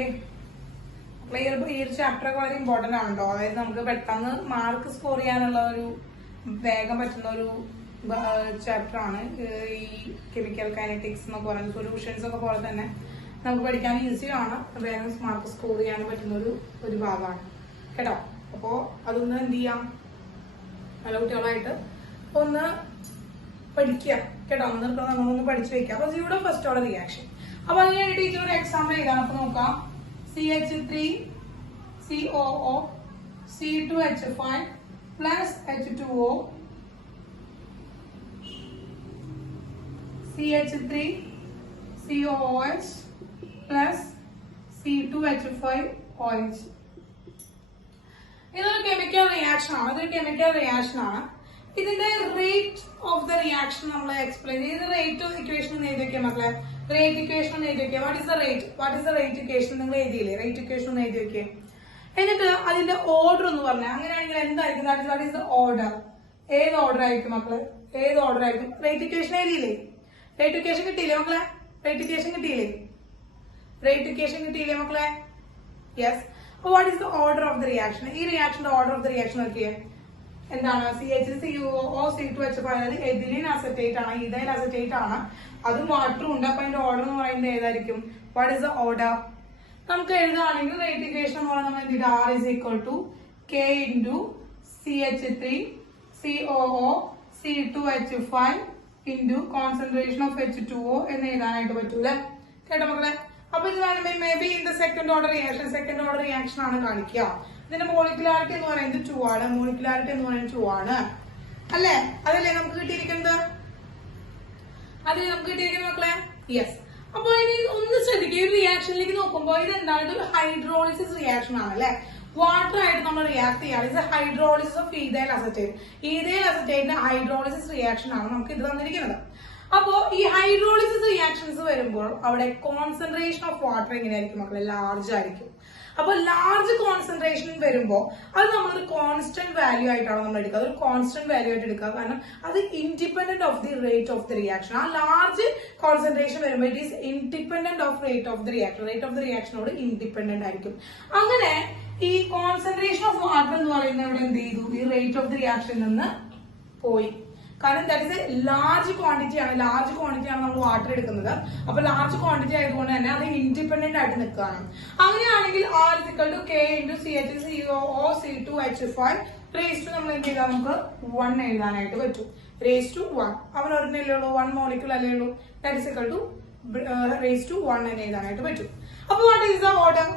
മക്കളെ ഈ ഒരു ചാപ്റ്റർ വളരെ ഇമ്പോർട്ടന്റ് ആണ് കേട്ടോ. അതായത് നമുക്ക് പെട്ടെന്ന് മാർക്ക് സ്കോർ ചെയ്യാനുള്ള ഒരു വേഗം പറ്റുന്ന ഒരു ചാപ്റ്റർ ആണ് ഈ കെമിക്കൽ കൈനറ്റിക്സ് എന്നൊക്കെ പറയുന്നത്. സൊല്യൂഷൻസ് ഒക്കെ പോലെ തന്നെ നമുക്ക് പഠിക്കാൻ ഈസിയാണ്, വേഗം മാർക്ക് സ്കോർ ചെയ്യാൻ പറ്റുന്ന ഒരു ഭാഗമാണ് കേട്ടോ. അപ്പോ അതൊന്ന് എന്ത് ചെയ്യാം, നല്ല കുട്ടികളായിട്ട് ഒന്ന് പഠിക്കുക കേട്ടോ. നമ്മളൊന്ന് പഠിച്ചു വെക്കാം. അപ്പൊ ഇവിടെ ഫസ്റ്റ് ഓർഡർ റിയാക്ഷൻ. അപ്പൊ അതിന് ടീച്ചർ ഒരു എക്സാമ്പിൾ എഴുതാം. അപ്പൊ നോക്കാം, CH3COO C2H5 plus H2O CH3COOH plus C2H5OH. ഇതൊരു കെമിക്കൽ റിയാക്ഷൻ ആണ്. ഇതിന്റെ റേറ്റ് ഓഫ് ദ റിയാക്ഷൻ നമ്മൾ എക്സ്പ്ലെയിൻ ചെയ്ത് റേറ്റ് ഇക്വേഷൻ എഴുതിയൊക്കെ മക്കളെ. റേറ്റ് ഇക്വേഷൻ എഴുതിയൊക്കെ what is the rate equation നിങ്ങൾ എഴുതിയില്ലേ? റേറ്റ് ഇക്വേഷൻ ഒന്ന് എഴുതിയൊക്കെ. എന്നിട്ട് അതിന്റെ ഓർഡർ എന്ന് പറഞ്ഞാൽ അങ്ങനെയാണെങ്കിൽ എന്തായിരിക്കും? What is the order? ഏത് ഓർഡർ ആയിരിക്കും മക്കള്? ഏത് ഓർഡർ ആയിരിക്കും? റേറ്റ് ഇക്വേഷൻ എഴുതിയില്ലേ? റേറ്റ് ഇക്വേഷൻ കിട്ടിയില്ലേ മക്കളെ? റേറ്റ് ഇക്വേഷൻ കിട്ടിയില്ലേ മക്കളെ? യെസ്. അപ്പൊ what is the order of the reaction? ഈ റിയാക്ഷന്റെ ഓർഡർ ഓഫ് ദ റിയാക്ഷൻ നോക്കിയേ. എന്താണ്? CH3COO C2H5 എഥിലീൻ അസറ്റേറ്റ് ആണ്, ഈഥൈൽ അസറ്റേറ്റ് ആണ്, അതും വാട്ടറും ഉണ്ട്. അപ്പൊ അതിന്റെ ഓർഡർ എന്ന് പറയുന്നത് ഏതായിരിക്കും? What is the order? നമുക്ക് എഴുതുകയാണെങ്കിൽ റേറ്റ് ഇക്വേഷൻ എന്ന് പറയുന്നത് നമ്മൾ എന്ത് ചെയ്യും? R is equal to K into CH3COO C2H5 into concentration of H2O എന്ന് എഴുതാനായിട്ട് പറ്റൂല കേട്ടോ മക്കളെ. അപ്പൊ ഇത് വേണമെങ്കിൽ may be in the second order reaction ആണ് കാണിക്കുക. ഇതിന്റെ മോളിക്കുലാരിറ്റി എന്ന് പറയുന്നത് 2 ആണ്. അല്ലേ? അതല്ലേ നമുക്ക് കിട്ടിയിരിക്കുന്നത്? മക്കളെ? യെസ്. അപ്പൊ ഇനി ഒന്ന് ശ്രദ്ധിക്കുക, ഈ റിയാക്ഷനിലേക്ക് നോക്കുമ്പോൾ ഇത് എന്താണ്? ഇതൊരു ഹൈഡ്രോളിസിസ് റിയാക്ഷൻ ആണ് അല്ലെ? വാട്ടർ ആയിട്ട് നമ്മൾ റിയാക്ട് ചെയ്യാണ്. ഇത് hydrolysis of ethyl acetate. Ethyl അസറ്റേറ്റിന്റെ ഹൈഡ്രോളിസിസ് റിയാക്ഷൻ ആണ് നമുക്ക് ഇത് തന്നിരിക്കുന്നത്. അപ്പോ ഈ ഹൈഡ്രോളിസിസ് റിയാക്ഷൻസ് വരുമ്പോൾ അവിടെ കോൺസെൻട്രേഷൻ ഓഫ് വാട്ടർ എങ്ങനെയായിരിക്കും മക്കളെ? ലാർജ് ആയിരിക്കും. അപ്പൊ ലാർജ് കോൺസെൻട്രേഷൻ വരുമ്പോൾ അത് നമ്മളൊരു കോൺസ്റ്റന്റ് വാല്യൂ ആയിട്ടാണ് നമ്മൾ എടുക്കുക. അതൊരു കോൺസ്റ്റന്റ് വാല്യൂ ആയിട്ട് എടുക്കുക. കാരണം അത് independent of the rate of the reaction. ആ ലാർജ് കോൺസെൻട്രേഷൻ വരുമ്പോൾ it is independent of rate of the റിയാക്ഷനോട് ഇൻഡിപെൻഡന്റ് ആയിരിക്കും. അങ്ങനെ ഈ കോൺസെൻട്രേഷൻ ഓഫ് വാട്ടർ എന്ന് പറയുന്നത് ഇവിടെ എന്ത് ചെയ്തു? ഈ റേറ്റ് ഓഫ് ദി റിയാക്ഷനിൽ നിന്ന് പോയി. കാരണം that is A large quantity ആണ് നമ്മൾ വാട്ടർ എടുക്കുന്നത്. അപ്പൊ ലാർജ് ക്വാണ്ടിറ്റി ആയതുകൊണ്ട് തന്നെ അത് ഇൻഡിപെൻഡന്റ് ആയിട്ട് നിൽക്കുകയാണ്. അങ്ങനെയാണെങ്കിൽ R is equal to K into CH3COO C2H5 raised to നമ്മൾ എന്ത് ചെയ്താൽ നമുക്ക് 1 എഴുതാനായിട്ട് പറ്റും. raised to 1 അവൻ ഒരെണ്ണല്ലേ ഉള്ളൂ, 1 മോളിക്യൂൾ അല്ലേ ഉള്ളൂ. That is equal to raised to 1 എന്ന് എഴുതാനായിട്ട് പറ്റും. അപ്പൊ വാട്ട് ഈസ് ദ ഓർഡർ?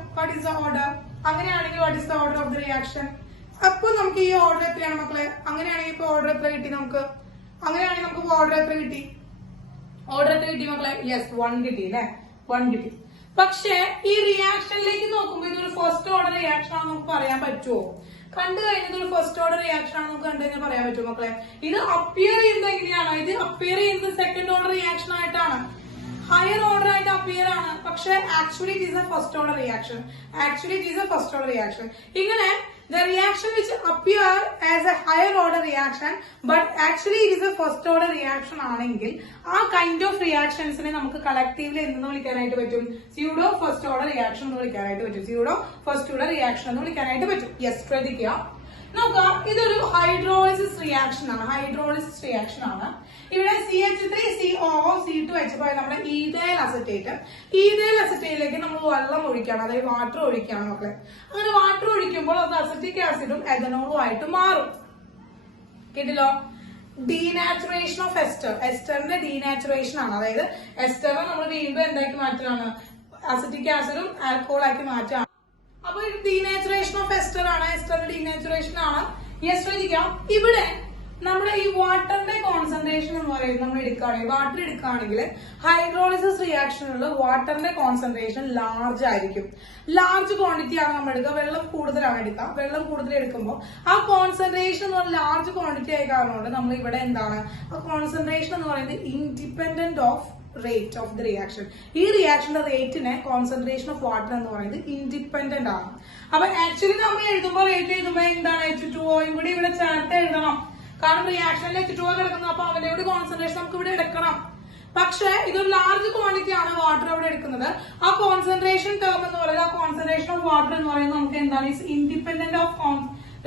അങ്ങനെയാണെങ്കിൽ what is the order of the reaction? അപ്പൊ നമുക്ക് ഈ ഓർഡർ എത്രയാണ് മക്കളെ? അങ്ങനെയാണെങ്കിൽ ഇപ്പൊ ഓർഡർ എത്ര കിട്ടി നമുക്ക്? ഓർഡർ എത്ര കിട്ടി മക്കളെ? യെസ്, 1 കിട്ടി അല്ലെ? 1 കിട്ടി. പക്ഷെ ഈ റിയാക്ഷനിലേക്ക് നോക്കുമ്പോൾ ഇതൊരു ഫസ്റ്റ് ഓർഡർ റിയാക്ഷൻ ആണെന്ന് നമുക്ക് പറയാൻ പറ്റുമോ? കണ്ടു കഴിഞ്ഞത് ഒരു ഫസ്റ്റ് ഓർഡർ റിയാക്ഷൻ ആണെന്ന് നമുക്ക് കണ്ടു കഴിഞ്ഞാൽ പറയാൻ പറ്റുമോ മക്കളെ? ഇത് അപ്പിയർ ചെയ്യുന്നത് എങ്ങനെയാണ്? ഇത് അപ്പിയർ ചെയ്യുന്നത് സെക്കൻഡ് ഓർഡർ റിയാക്ഷൻ ആയിട്ടാണ്, ഹയർ ഓർഡർ ആയിട്ട് അപ്പിയർ ആണ്. പക്ഷെ actually it is A first order reaction. ഇങ്ങനെ the reaction which appear as a higher order reaction but actually it is a first order reaction ആണെങ്കിൽ ആ kind of റിയാക്ഷൻസിനെ നമുക്ക് collectively എന്തെന്ന് വിളിക്കാനായിട്ട് പറ്റും? സ്യൂഡോ ഫസ്റ്റ് ഓർഡർ റിയാക്ഷൻ എന്ന് വിളിക്കാനായിട്ട് പറ്റും. Yes, ശ്രദ്ധിക്കുക, നോക്കാം. ഇതൊരു ഹൈഡ്രോളിസിസ് റിയാക്ഷൻ ആണ്. ഇവിടെ CH3COO C2H5 നമ്മുടെ ഈഥൈൽ അസറ്റേറ്റിലേക്ക് നമ്മൾ വെള്ളം ഒഴിക്കുകയാണ്, അതായത് വാട്ടർ ഒഴിക്കുകയാണ് മക്കളെ. അങ്ങനെ വാട്ടർ ഒഴിക്കുമ്പോൾ അത് അസറ്റിക് ആസിഡും എഥനോളും ആയിട്ട് മാറും. കേട്ടില്ലോ? ഡീനാച്ചുറേഷൻ ഓഫ് എസ്റ്ററിന്റെ ഡീനാച്ചുറേഷൻ ആണ്. അതായത് എസ്റ്ററിനെ നമ്മൾ വീണ്ടും എന്താക്കി മാറ്റുകയാണ്? അസറ്റിക് ആസിഡും ആൽക്കഹോളാക്കി മാറ്റുകയാണ്. അപ്പൊ ഡീനാച്ചുറേഷൻ ഓഫ് എസ്റ്ററിന്റെ ഡീനാച്ചുറേഷൻ ആണ്. യെസ്, ശ്രദ്ധിക്കാം. ഇവിടെ നമ്മുടെ ഈ വാട്ടറിന്റെ കോൺസെൻട്രേഷൻ എന്ന് പറയുന്നത് നമ്മൾ വാട്ടർ എടുക്കുകയാണെങ്കിൽ ഹൈഡ്രോളിസിസ് റിയാക്ഷനിലുള്ള വാട്ടറിന്റെ കോൺസെൻട്രേഷൻ ലാർജ് ആയിരിക്കും. ലാർജ് ക്വാണ്ടിറ്റി ആണ് നമ്മൾ എടുക്കുക, വെള്ളം കൂടുതൽ എടുക്കുമ്പോൾ ആ കോൺസെൻട്രേഷൻ എന്ന് പറയുന്നത് ലാർജ് ക്വാണ്ടിറ്റി ആയ കാരണം കൊണ്ട് നമ്മൾ ഇവിടെ എന്താണ്? ആ കോൺസെൻട്രേഷൻ എന്ന് പറയുന്നത് independent of rate of the reaction. ഈ റിയാക്ഷന്റെ റേറ്റിനെ കോൺസെൻട്രേഷൻ ഓഫ് വാട്ടർ എന്ന് പറയുന്നത് ഇൻഡിപെൻഡന്റ് ആണ്. അപ്പൊ ആക്ച്വലി നമ്മൾ റേറ്റ് എഴുതുമ്പോൾ എന്താണ്? H2O കൂടി ഇവിടെ ചേർത്ത് എഴുതണം. കാരണം റിയാക്ഷനിൽ H2O കിടക്കുന്നത്, അപ്പൊ അവന്റെ കൂടി കോൺസെൻട്രേഷൻ നമുക്ക് ഇവിടെ എടുക്കണം. പക്ഷെ ഇതൊരു ലാർജ് ക്വാണ്ടിറ്റി ആണ് വാട്ടർ അവിടെ എടുക്കുന്നത്. ആ കോൺസെൻട്രേഷൻ ടേം എന്ന് പറയുന്നത്, ആ കോൺസെൻട്രേഷൻ ഓഫ് വാട്ടർ എന്ന് പറയുന്നത് നമുക്ക് എന്താണ്? ഇൻഡിപെൻഡന്റ് ഓഫ്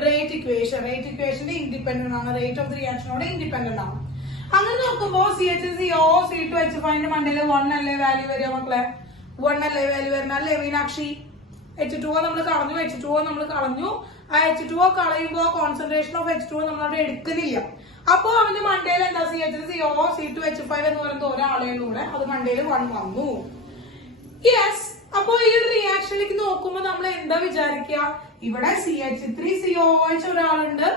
റേറ്റ് ഇക്വേഷന്റെ ഇൻഡിപെൻഡന്റ് ആണ്, റേറ്റ് ഓഫ് ദി റിയാക്ഷനോട് ഇൻഡിപെൻഡന്റ് ആണ്. അങ്ങനെ നോക്കുമ്പോ CH3CO C2H5 മണ്ടയില് 1 അല്ലേ വാല്യൂ വരിക മക്കളെ? 1 അല്ലേ വാല്യൂ വരുന്ന അല്ലേ മീനാക്ഷി? H2O നമ്മൾ കളഞ്ഞു, H2O നമ്മൾ കളഞ്ഞു. ആ H2O കളയുമ്പോ കോൺസെൻട്രേഷൻ ഓഫ് H2O നമ്മൾ അവിടെ എടുക്കുന്നില്ല. അപ്പൊ അവന്റെ മണ്ടയിൽ എന്താ CH3CO C2H5 എന്ന് പറയുന്നത് ഒരാളെയൂടെ അത് മണ്ടയിൽ 1 വന്നു. യെസ്. അപ്പൊ ഈ ഒരു റിയാക്ഷനിലേക്ക് നോക്കുമ്പോ നമ്മൾ എന്താ വിചാരിക്കുക? ഇവിടെ CH3COH ഒരാളുണ്ട്,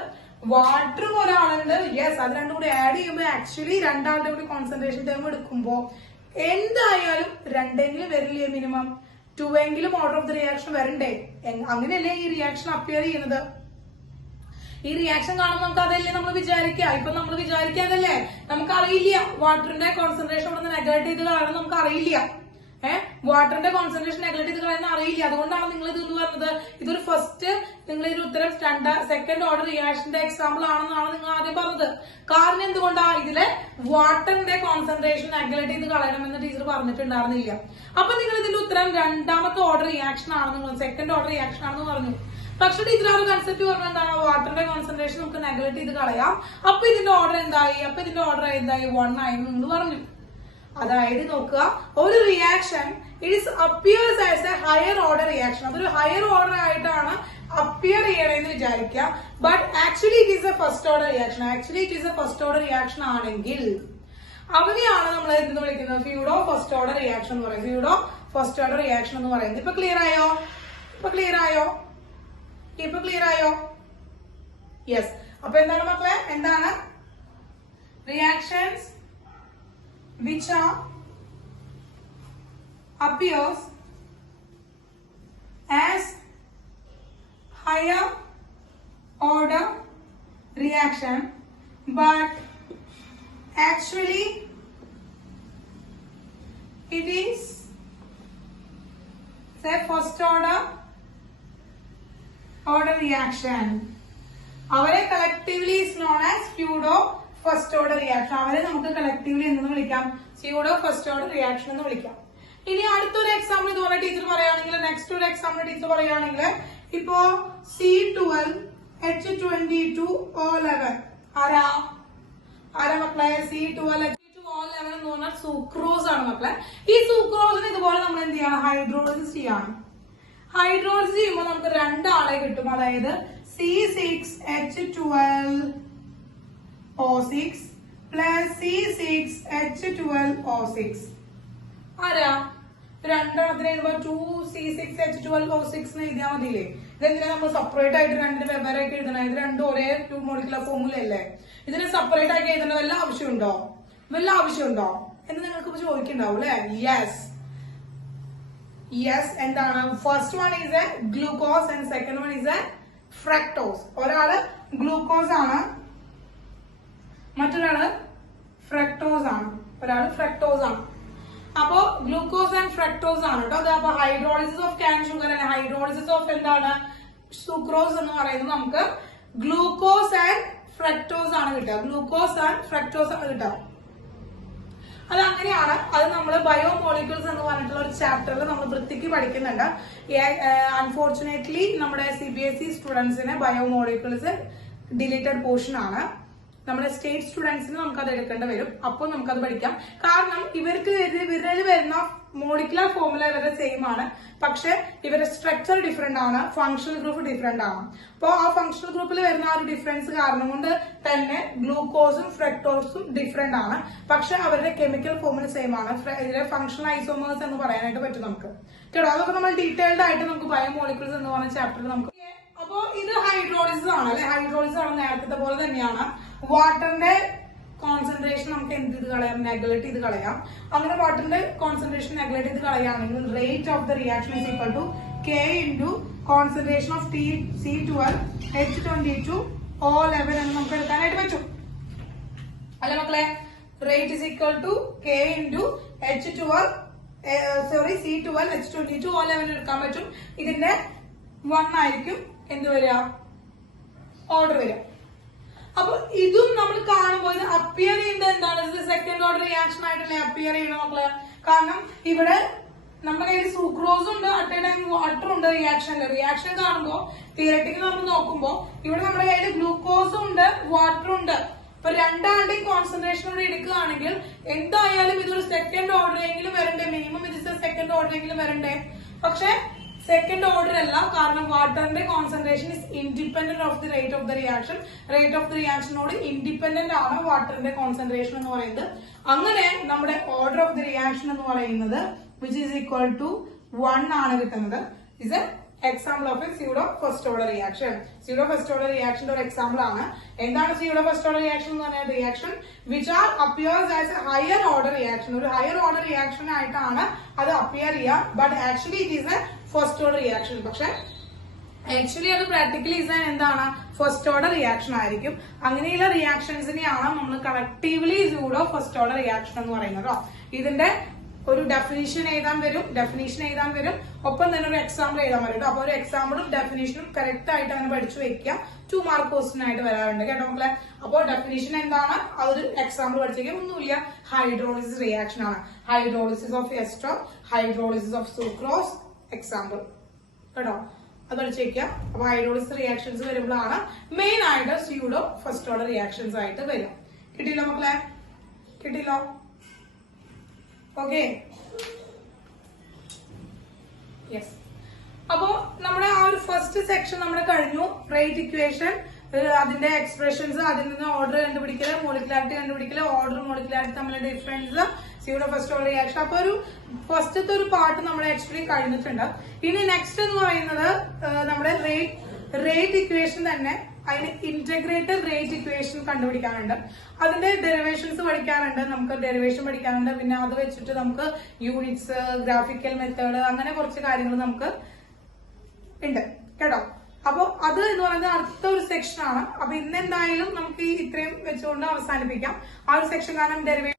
വാട്ടറും ഒരാളുണ്ട്. യെസ്, അത് രണ്ടും കൂടി ആഡ് ചെയ്യുമ്പോൾ ആക്ച്വലി രണ്ടാളുടെ കൂടി കോൺസെൻട്രേഷൻ ടൈം എടുക്കുമ്പോ എന്തായാലും 2 വരില്ലേ minimum? 2 order of the reaction വരണ്ടേ? അങ്ങനെയല്ലേ ഈ റിയാക്ഷൻ അപ്പിയർ ചെയ്യുന്നത്? ഈ റിയാക്ഷൻ കാണുമ്പോൾ നമുക്ക് അതല്ലേ നമ്മൾ വിചാരിക്കുക. ഇപ്പൊ നമ്മൾ വിചാരിക്കാതല്ലേ, നമുക്ക് അറിയില്ല വാട്ടറിന്റെ കോൺസെൻട്രേഷൻ ഇവിടെ നിന്ന് നെഗ്ലേറ്റ് ചെയ്ത് കളയണം, നമുക്ക് അറിയില്ല. വാട്ടറിന്റെ കോൺസെൻട്രേഷൻ നെഗ്ലേറ്റ് ചെയ്ത് കളയുന്ന അറിയില്ല. അതുകൊണ്ടാണ് നിങ്ങൾ ഇത് പറഞ്ഞത് ഇതൊരു ഫസ്റ്റ്, നിങ്ങൾ ഇതിന്റെ ഉത്തരം സെക്കൻഡ് ഓർഡർ റിയാക്ഷന്റെ എക്സാമ്പിൾ ആണെന്നാണ് നിങ്ങൾ ആദ്യം പറഞ്ഞത്. കാരണം എന്തുകൊണ്ടാ? ഇതിലെ വാട്ടറിന്റെ കോൺസെൻട്രേഷൻ നെഗ്ലേറ്റ് ചെയ്ത് കളയണമെന്ന് ടീച്ചർ പറഞ്ഞിട്ടുണ്ടായിരുന്നില്ല. അപ്പൊ നിങ്ങൾ ഇതിന്റെ ഉത്തരം രണ്ടാമത്തെ ഓർഡർ റിയാക്ഷൻ ആണെന്ന്, സെക്കൻഡ് ഓർഡർ റിയാക്ഷൻ ആണെന്ന് പറഞ്ഞു. പക്ഷെ ടീച്ചർ ആ ഒരു കൺസെപ്റ്റ് പറഞ്ഞ എന്താണ്? വാട്ടറിന്റെ കോൺസെൻട്രേഷൻ നമുക്ക് നെഗ്ലേറ്റ് ചെയ്ത് കളയാം. അപ്പൊ ഇതിന്റെ ഓർഡർ എന്തായി? 1 ആയി എന്ന് പറഞ്ഞു. അതായത് നോക്കുക, ഒരു reaction it appears as A higher order reaction. അതൊരു ഹയർ ഓർഡർ ആയിട്ടാണ് അപ്പിയർ ചെയ്യണമെന്ന് വിചാരിക്കുക. But actually it is A first order reaction. ആണെങ്കിൽ അവനെയാണ് നമ്മൾ എന്തെന്ന് വിളിക്കുന്നത്? ഫ്യൂഡോ ഫസ്റ്റ് ഓർഡർ റിയാക്ഷൻ എന്ന് പറയുന്നത്. ഇപ്പൊ ക്ലിയർ ആയോ? യെസ്. അപ്പൊ എന്താണ് മക്കളെ? എന്താണ് reactions which appears as higher order reaction but actually it is say first order reaction. അവരെ collectively is known as pseudo first order reaction. അവരെ നമുക്ക് കളക്റ്റീവ്ലി എന്തെന്ന് വിളിക്കാം? സ്യൂഡോ ഫസ്റ്റ് ഓർഡർ റിയാക്ഷൻ എന്ന് വിളിക്കാം. ഇനി അടുത്തൊരു എക്സാമ്പിൾ ഇതുപോലെ ടീച്ചർ പറയുകയാണെങ്കിൽ, നെക്സ്റ്റ് ഒരു എക്സാമ്പിൾ ടീച്ചർ പറയുകയാണെങ്കിൽ, ഇപ്പോ C12H22O11 ആരാ മക്കളെ? C12H22O11 എന്ന് പറഞ്ഞാൽ സൂക്രോസ് ആണ് മക്കളെ. ഈ സൂക്രോസിന് ഇതുപോലെ നമ്മൾ എന്ത് ചെയ്യണം? ഹൈഡ്രോളിസിസ് ചെയ്യണം. ഹൈഡ്രോളിസിസ് ചെയ്യുമ്പോൾ നമുക്ക് 2 ആളെ കിട്ടും. അതായത് C6H12O6 plus C6H12O6. ആരാ? രണ്ടെണ്ണത്തിന് എഴുതുമ്പോ 2C6H12O6 എന്ന് എഴുതിയാൽ മതിയില്ലേ? ഇതെന്തിനാ നമ്മൾ സെപ്പറേറ്റ് ആയിട്ട് 2 വെവ്വേറായിട്ട് എഴുതണം? ഇത് 2 ഒരേ 2 മോളിക്കുലർ ഫോർമുല അല്ലേ? ഇതിനെ സെപ്പറേറ്റ് ആക്കി എഴുതേണ്ട വല്ല ആവശ്യമുണ്ടോ എന്ന് നിങ്ങൾക്ക് ചോദിക്കുന്നുണ്ടാവും അല്ലെ? യെസ്. എന്താണ്? First one is A glucose and second one is A fructose. ഒരാള് ഗ്ലൂക്കോസ് ആണ്, മറ്റൊരാള് ഫ്രക്ടോസ് ആണ്. അപ്പോ ഗ്ലൂക്കോസ് ആൻഡ് ഫ്രക്ടോസ് ആണ് കേട്ടോ. അപ്പൊ ഹൈഡ്രോളിസിസ് ഓഫ് കാൻ ഷുഗർ അല്ലെ ഹൈഡ്രോളിസിസ് ഓഫ് എന്താണ്? സുക്രോസ് എന്ന് പറയുന്നത് നമുക്ക് ഗ്ലൂക്കോസ് ആൻഡ് ഫ്രക്ടോസ് ആണ് കിട്ടുക. അത് അങ്ങനെയാണ്. അത് നമ്മൾ ബയോമോളിക്യൂൾസ് എന്ന് പറഞ്ഞിട്ടുള്ള ഒരു ചാപ്റ്ററിൽ നമ്മൾ വൃത്തിക്ക് പഠിക്കുന്നുണ്ട്. അൺഫോർച്ചുനേറ്റ്ലി നമ്മുടെ CBSE സ്റ്റുഡൻസിന് ബയോമോളിക്യൂൾസ് ഡിലീറ്റഡ് പോർഷൻ ആണ്. നമ്മുടെ സ്റ്റേറ്റ് സ്റ്റുഡൻസിന് നമുക്ക് അത് എടുക്കേണ്ടി വരും. അപ്പോൾ നമുക്കത് പഠിക്കാം. കാരണം ഇവർക്ക് വിരൽ വരുന്ന മോളിക്കുലർ ഫോർമുല ഇവരുടെ സെയിം ആണ്, പക്ഷെ ഇവരുടെ സ്ട്രക്ചർ ഡിഫറെന്റ് ആണ്, ഫങ്ഷണൽ ഗ്രൂപ്പ് ഡിഫറെന്റ് ആണ്. അപ്പോൾ ആ ഫങ്ഷണൽ ഗ്രൂപ്പിൽ വരുന്ന ആ ഒരു ഡിഫറൻസ് കാരണം കൊണ്ട് തന്നെ ഗ്ലൂക്കോസും ഫ്രക്ടോസും ഡിഫറെന്റ് ആണ്, പക്ഷെ അവരുടെ കെമിക്കൽ ഫോർമുല സെയിം ആണ്. ഇതിലെ ഫങ്ഷണൽ ഐസോമേഴ്സ് എന്ന് പറയാനായിട്ട് പറ്റും നമുക്ക് കേട്ടോ. അതൊക്കെ നമ്മൾ ഡീറ്റെയിൽഡ് ആയിട്ട് നമുക്ക് ബയോമോളിക്യൂൾസ് എന്ന് പറഞ്ഞ ചാപ്റ്ററിൽ നമുക്ക്. അപ്പോ ഇത് ഹൈഡ്രോളിസിസ് ആണ് അല്ലെ? ഹൈഡ്രോളിസിസ് ആണ് നേരത്തെ പോലെ തന്നെയാണ്. വാട്ടറിന്റെ കോൺസെൻട്രേഷൻ നമുക്ക് എന്ത് ചെയ്ത് കളയാം? നെഗ്ലേറ്റ് ചെയ്ത് കളയാം. അങ്ങനെ വാട്ടറിന്റെ കോൺസെൻട്രേഷൻ നെഗ്ലേറ്റ് ചെയ്ത് കളയുകയാണെങ്കിൽ rate of the reaction is equal to K into concentration of C12H22O11 എന്ന് നമുക്ക് എടുക്കാനായിട്ട് പറ്റും അല്ലെ മക്കളെ? Rate is equal to K into C12H22O11 എടുക്കാൻ പറ്റും. ഇതിന്റെ 1 ആയിരിക്കും എന്ത് വരിക? ഓർഡർ വരിക. അപ്പൊ ഇതും നമ്മൾ കാണുമ്പോൾ അപ്പിയർ ചെയ്യുന്നത് എന്താണ്? സെക്കൻഡ് ഓർഡർ റിയാക്ഷൻ ആയിട്ടല്ലേ അപ്പിയർ ചെയ്യണം മക്കള്. കാരണം ഇവിടെ നമ്മുടെ കയ്യിൽ സൂക്രോസും ഉണ്ട്, അറ്റ് എ ടൈം വാട്ടർ ഉണ്ട് റിയാക്ഷനിൽ. റിയാക്ഷൻ കാണുമ്പോൾ തിയററ്റിക്കൽ നമ്മൾ നോക്കുമ്പോൾ ഇവിടെ നമ്മുടെ കയ്യിൽ ഗ്ലൂക്കോസും ഉണ്ട് വാട്ടറും ഉണ്ട്. അപ്പൊ രണ്ടാളുടെയും കോൺസെൻട്രേഷൻ കൂടി എടുക്കുകയാണെങ്കിൽ എന്തായാലും ഇതൊരു സെക്കൻഡ് ഓർഡർ എങ്കിലും വരണ്ടേ, മിനിമം ഇത് സെക്കൻഡ് ഓർഡർ എങ്കിലും വരണ്ടേ. പക്ഷെ സെക്കൻഡ് ഓർഡർ അല്ല, കാരണം വാട്ടറിന്റെ concentration is independent of the rate of the reaction. Rate of the റിയാക്ഷനോട് ഇൻഡിപെൻഡന്റ് ആണ് വാട്ടറിന്റെ കോൺസെൻട്രേഷൻ എന്ന് പറയുന്നത്. അങ്ങനെ നമ്മുടെ ഓർഡർ ഓഫ് ദി റിയാക്ഷൻ എന്ന് പറയുന്നത് വിച്ച് ഈസ് ഈക്വൽ ടു 1 ആണ് കിട്ടുന്നത്. Is a example of a pseudo first order reaction. Pseudo first order റിയാക്ഷന്റെ ഒരു എക്സാമ്പിൾ ആണ്. എന്താണ് സ്യൂഡോ ഫസ്റ്റ് ഓർഡർ റിയാക്ഷൻ എന്ന് പറഞ്ഞാൽ? Reaction which are appears as A higher order reaction. ഒരു ഹയർ ഓർഡർ റിയാക്ഷൻ ആയിട്ടാണ് അത് അപ്പിയർ ചെയ്യുക. But actually it is A first order reaction. പക്ഷെ ആക്ച്വലി അത് പ്രാക്ടിക്കലി എന്താണ്? ഫസ്റ്റ് ഓർഡർ റിയാക്ഷൻ ആയിരിക്കും. അങ്ങനെയുള്ള റിയാക്ഷൻസിനെയാണ് നമ്മൾ കളക്ടീവ്ലി സ്യൂഡോ ഫസ്റ്റ് ഓർഡർ റിയാക്ഷൻ എന്ന് പറയുന്നത്. ഇതിന്റെ ഒരു ഡെഫിനിഷൻ എഴുതാൻ വരും, ഒപ്പം തന്നെ ഒരു എക്സാമ്പിൾ എഴുതാൻ വരും. അപ്പൊ ഒരു എക്സാമ്പിളും ഡെഫിനിഷനും കറക്റ്റ് ആയിട്ട് അങ്ങനെ പഠിച്ചു വെക്കുക. 2 മാർക്ക് ക്വസ്റ്റ്യൻ ആയിട്ട് വരാറുണ്ട് കേട്ടോ മക്കളെ. അപ്പൊ ഡെഫിനിഷൻ എന്താണ്, അതൊരു എക്സാമ്പിൾ പഠിച്ചേക്കാം. ഒന്നുമില്ല, ഹൈഡ്രോളിസിസ് റിയാക്ഷൻ ആണ്. Hydrolysis of ester, hydrolysis of sucrose, example കേട്ടോ, അത് പഠിച്ചേക്കാം. അപ്പൊ ഹൈഡ്രോളിസിസ് റിയാക്ഷൻസ് വരുമ്പോഴാണ് മെയിൻ ആയിട്ട് സ്യൂഡോ ഫസ്റ്റ് ഓർഡർ റിയാക്ഷൻസ് ആയിട്ട് വരും. കിട്ടിയില്ലോ മക്കളെ? കിട്ടിയില്ലോ? Okay, yes. അപ്പോ നമ്മുടെ ആ ഒരു ഫസ്റ്റ് സെക്ഷൻ നമ്മുടെ കഴിഞ്ഞു. റേറ്റ് ഇക്വേഷൻ, അതിന്റെ എക്സ്പ്രഷൻസ്, അതിൽ നിന്ന് ഓർഡർ കണ്ടുപിടിക്കല്, മോളിക്കുലാരിറ്റി കണ്ടുപിടിക്കല്, ഓർഡർ മോളിക്കുലാരിറ്റി തമ്മിലുള്ള difference, pseudo first order reaction. അപ്പൊ ഒരു ഫസ്റ്റത്തെ ഒരു പാർട്ട് നമ്മൾ ആക്ച്വലി കഴിഞ്ഞിട്ടുണ്ട്. ഇനി നെക്സ്റ്റ് എന്ന് പറയുന്നത് നമ്മുടെ റേറ്റ് ഇക്വേഷൻ തന്നെ. അതിന് ഇന്റഗ്രേറ്റഡ് റേറ്റ് ഇക്വേഷൻ കണ്ടുപിടിക്കാനുണ്ട്. അതിന്റെ ഡെറിവേഷൻസ് പഠിക്കാനുണ്ട്, നമുക്ക് ഡെറിവേഷൻ പഠിക്കാനുണ്ട്. പിന്നെ അത് വെച്ചിട്ട് നമുക്ക് യൂണിറ്റ്സ്, ഗ്രാഫിക്കൽ മെത്തേഡ്, അങ്ങനെ കുറച്ച് കാര്യങ്ങൾ നമുക്ക് ഉണ്ട് കേട്ടോ. അപ്പൊ അത് എന്ന് പറയുന്നത് അടുത്ത ഒരു സെക്ഷൻ ആണ്. അപ്പൊ ഇന്ന് എന്തായാലും നമുക്ക് ഇത്രയും വെച്ചുകൊണ്ട് അവസാനിപ്പിക്കാം ആ ഒരു സെക്ഷൻ. കാരണം ഡെറിവേഷൻ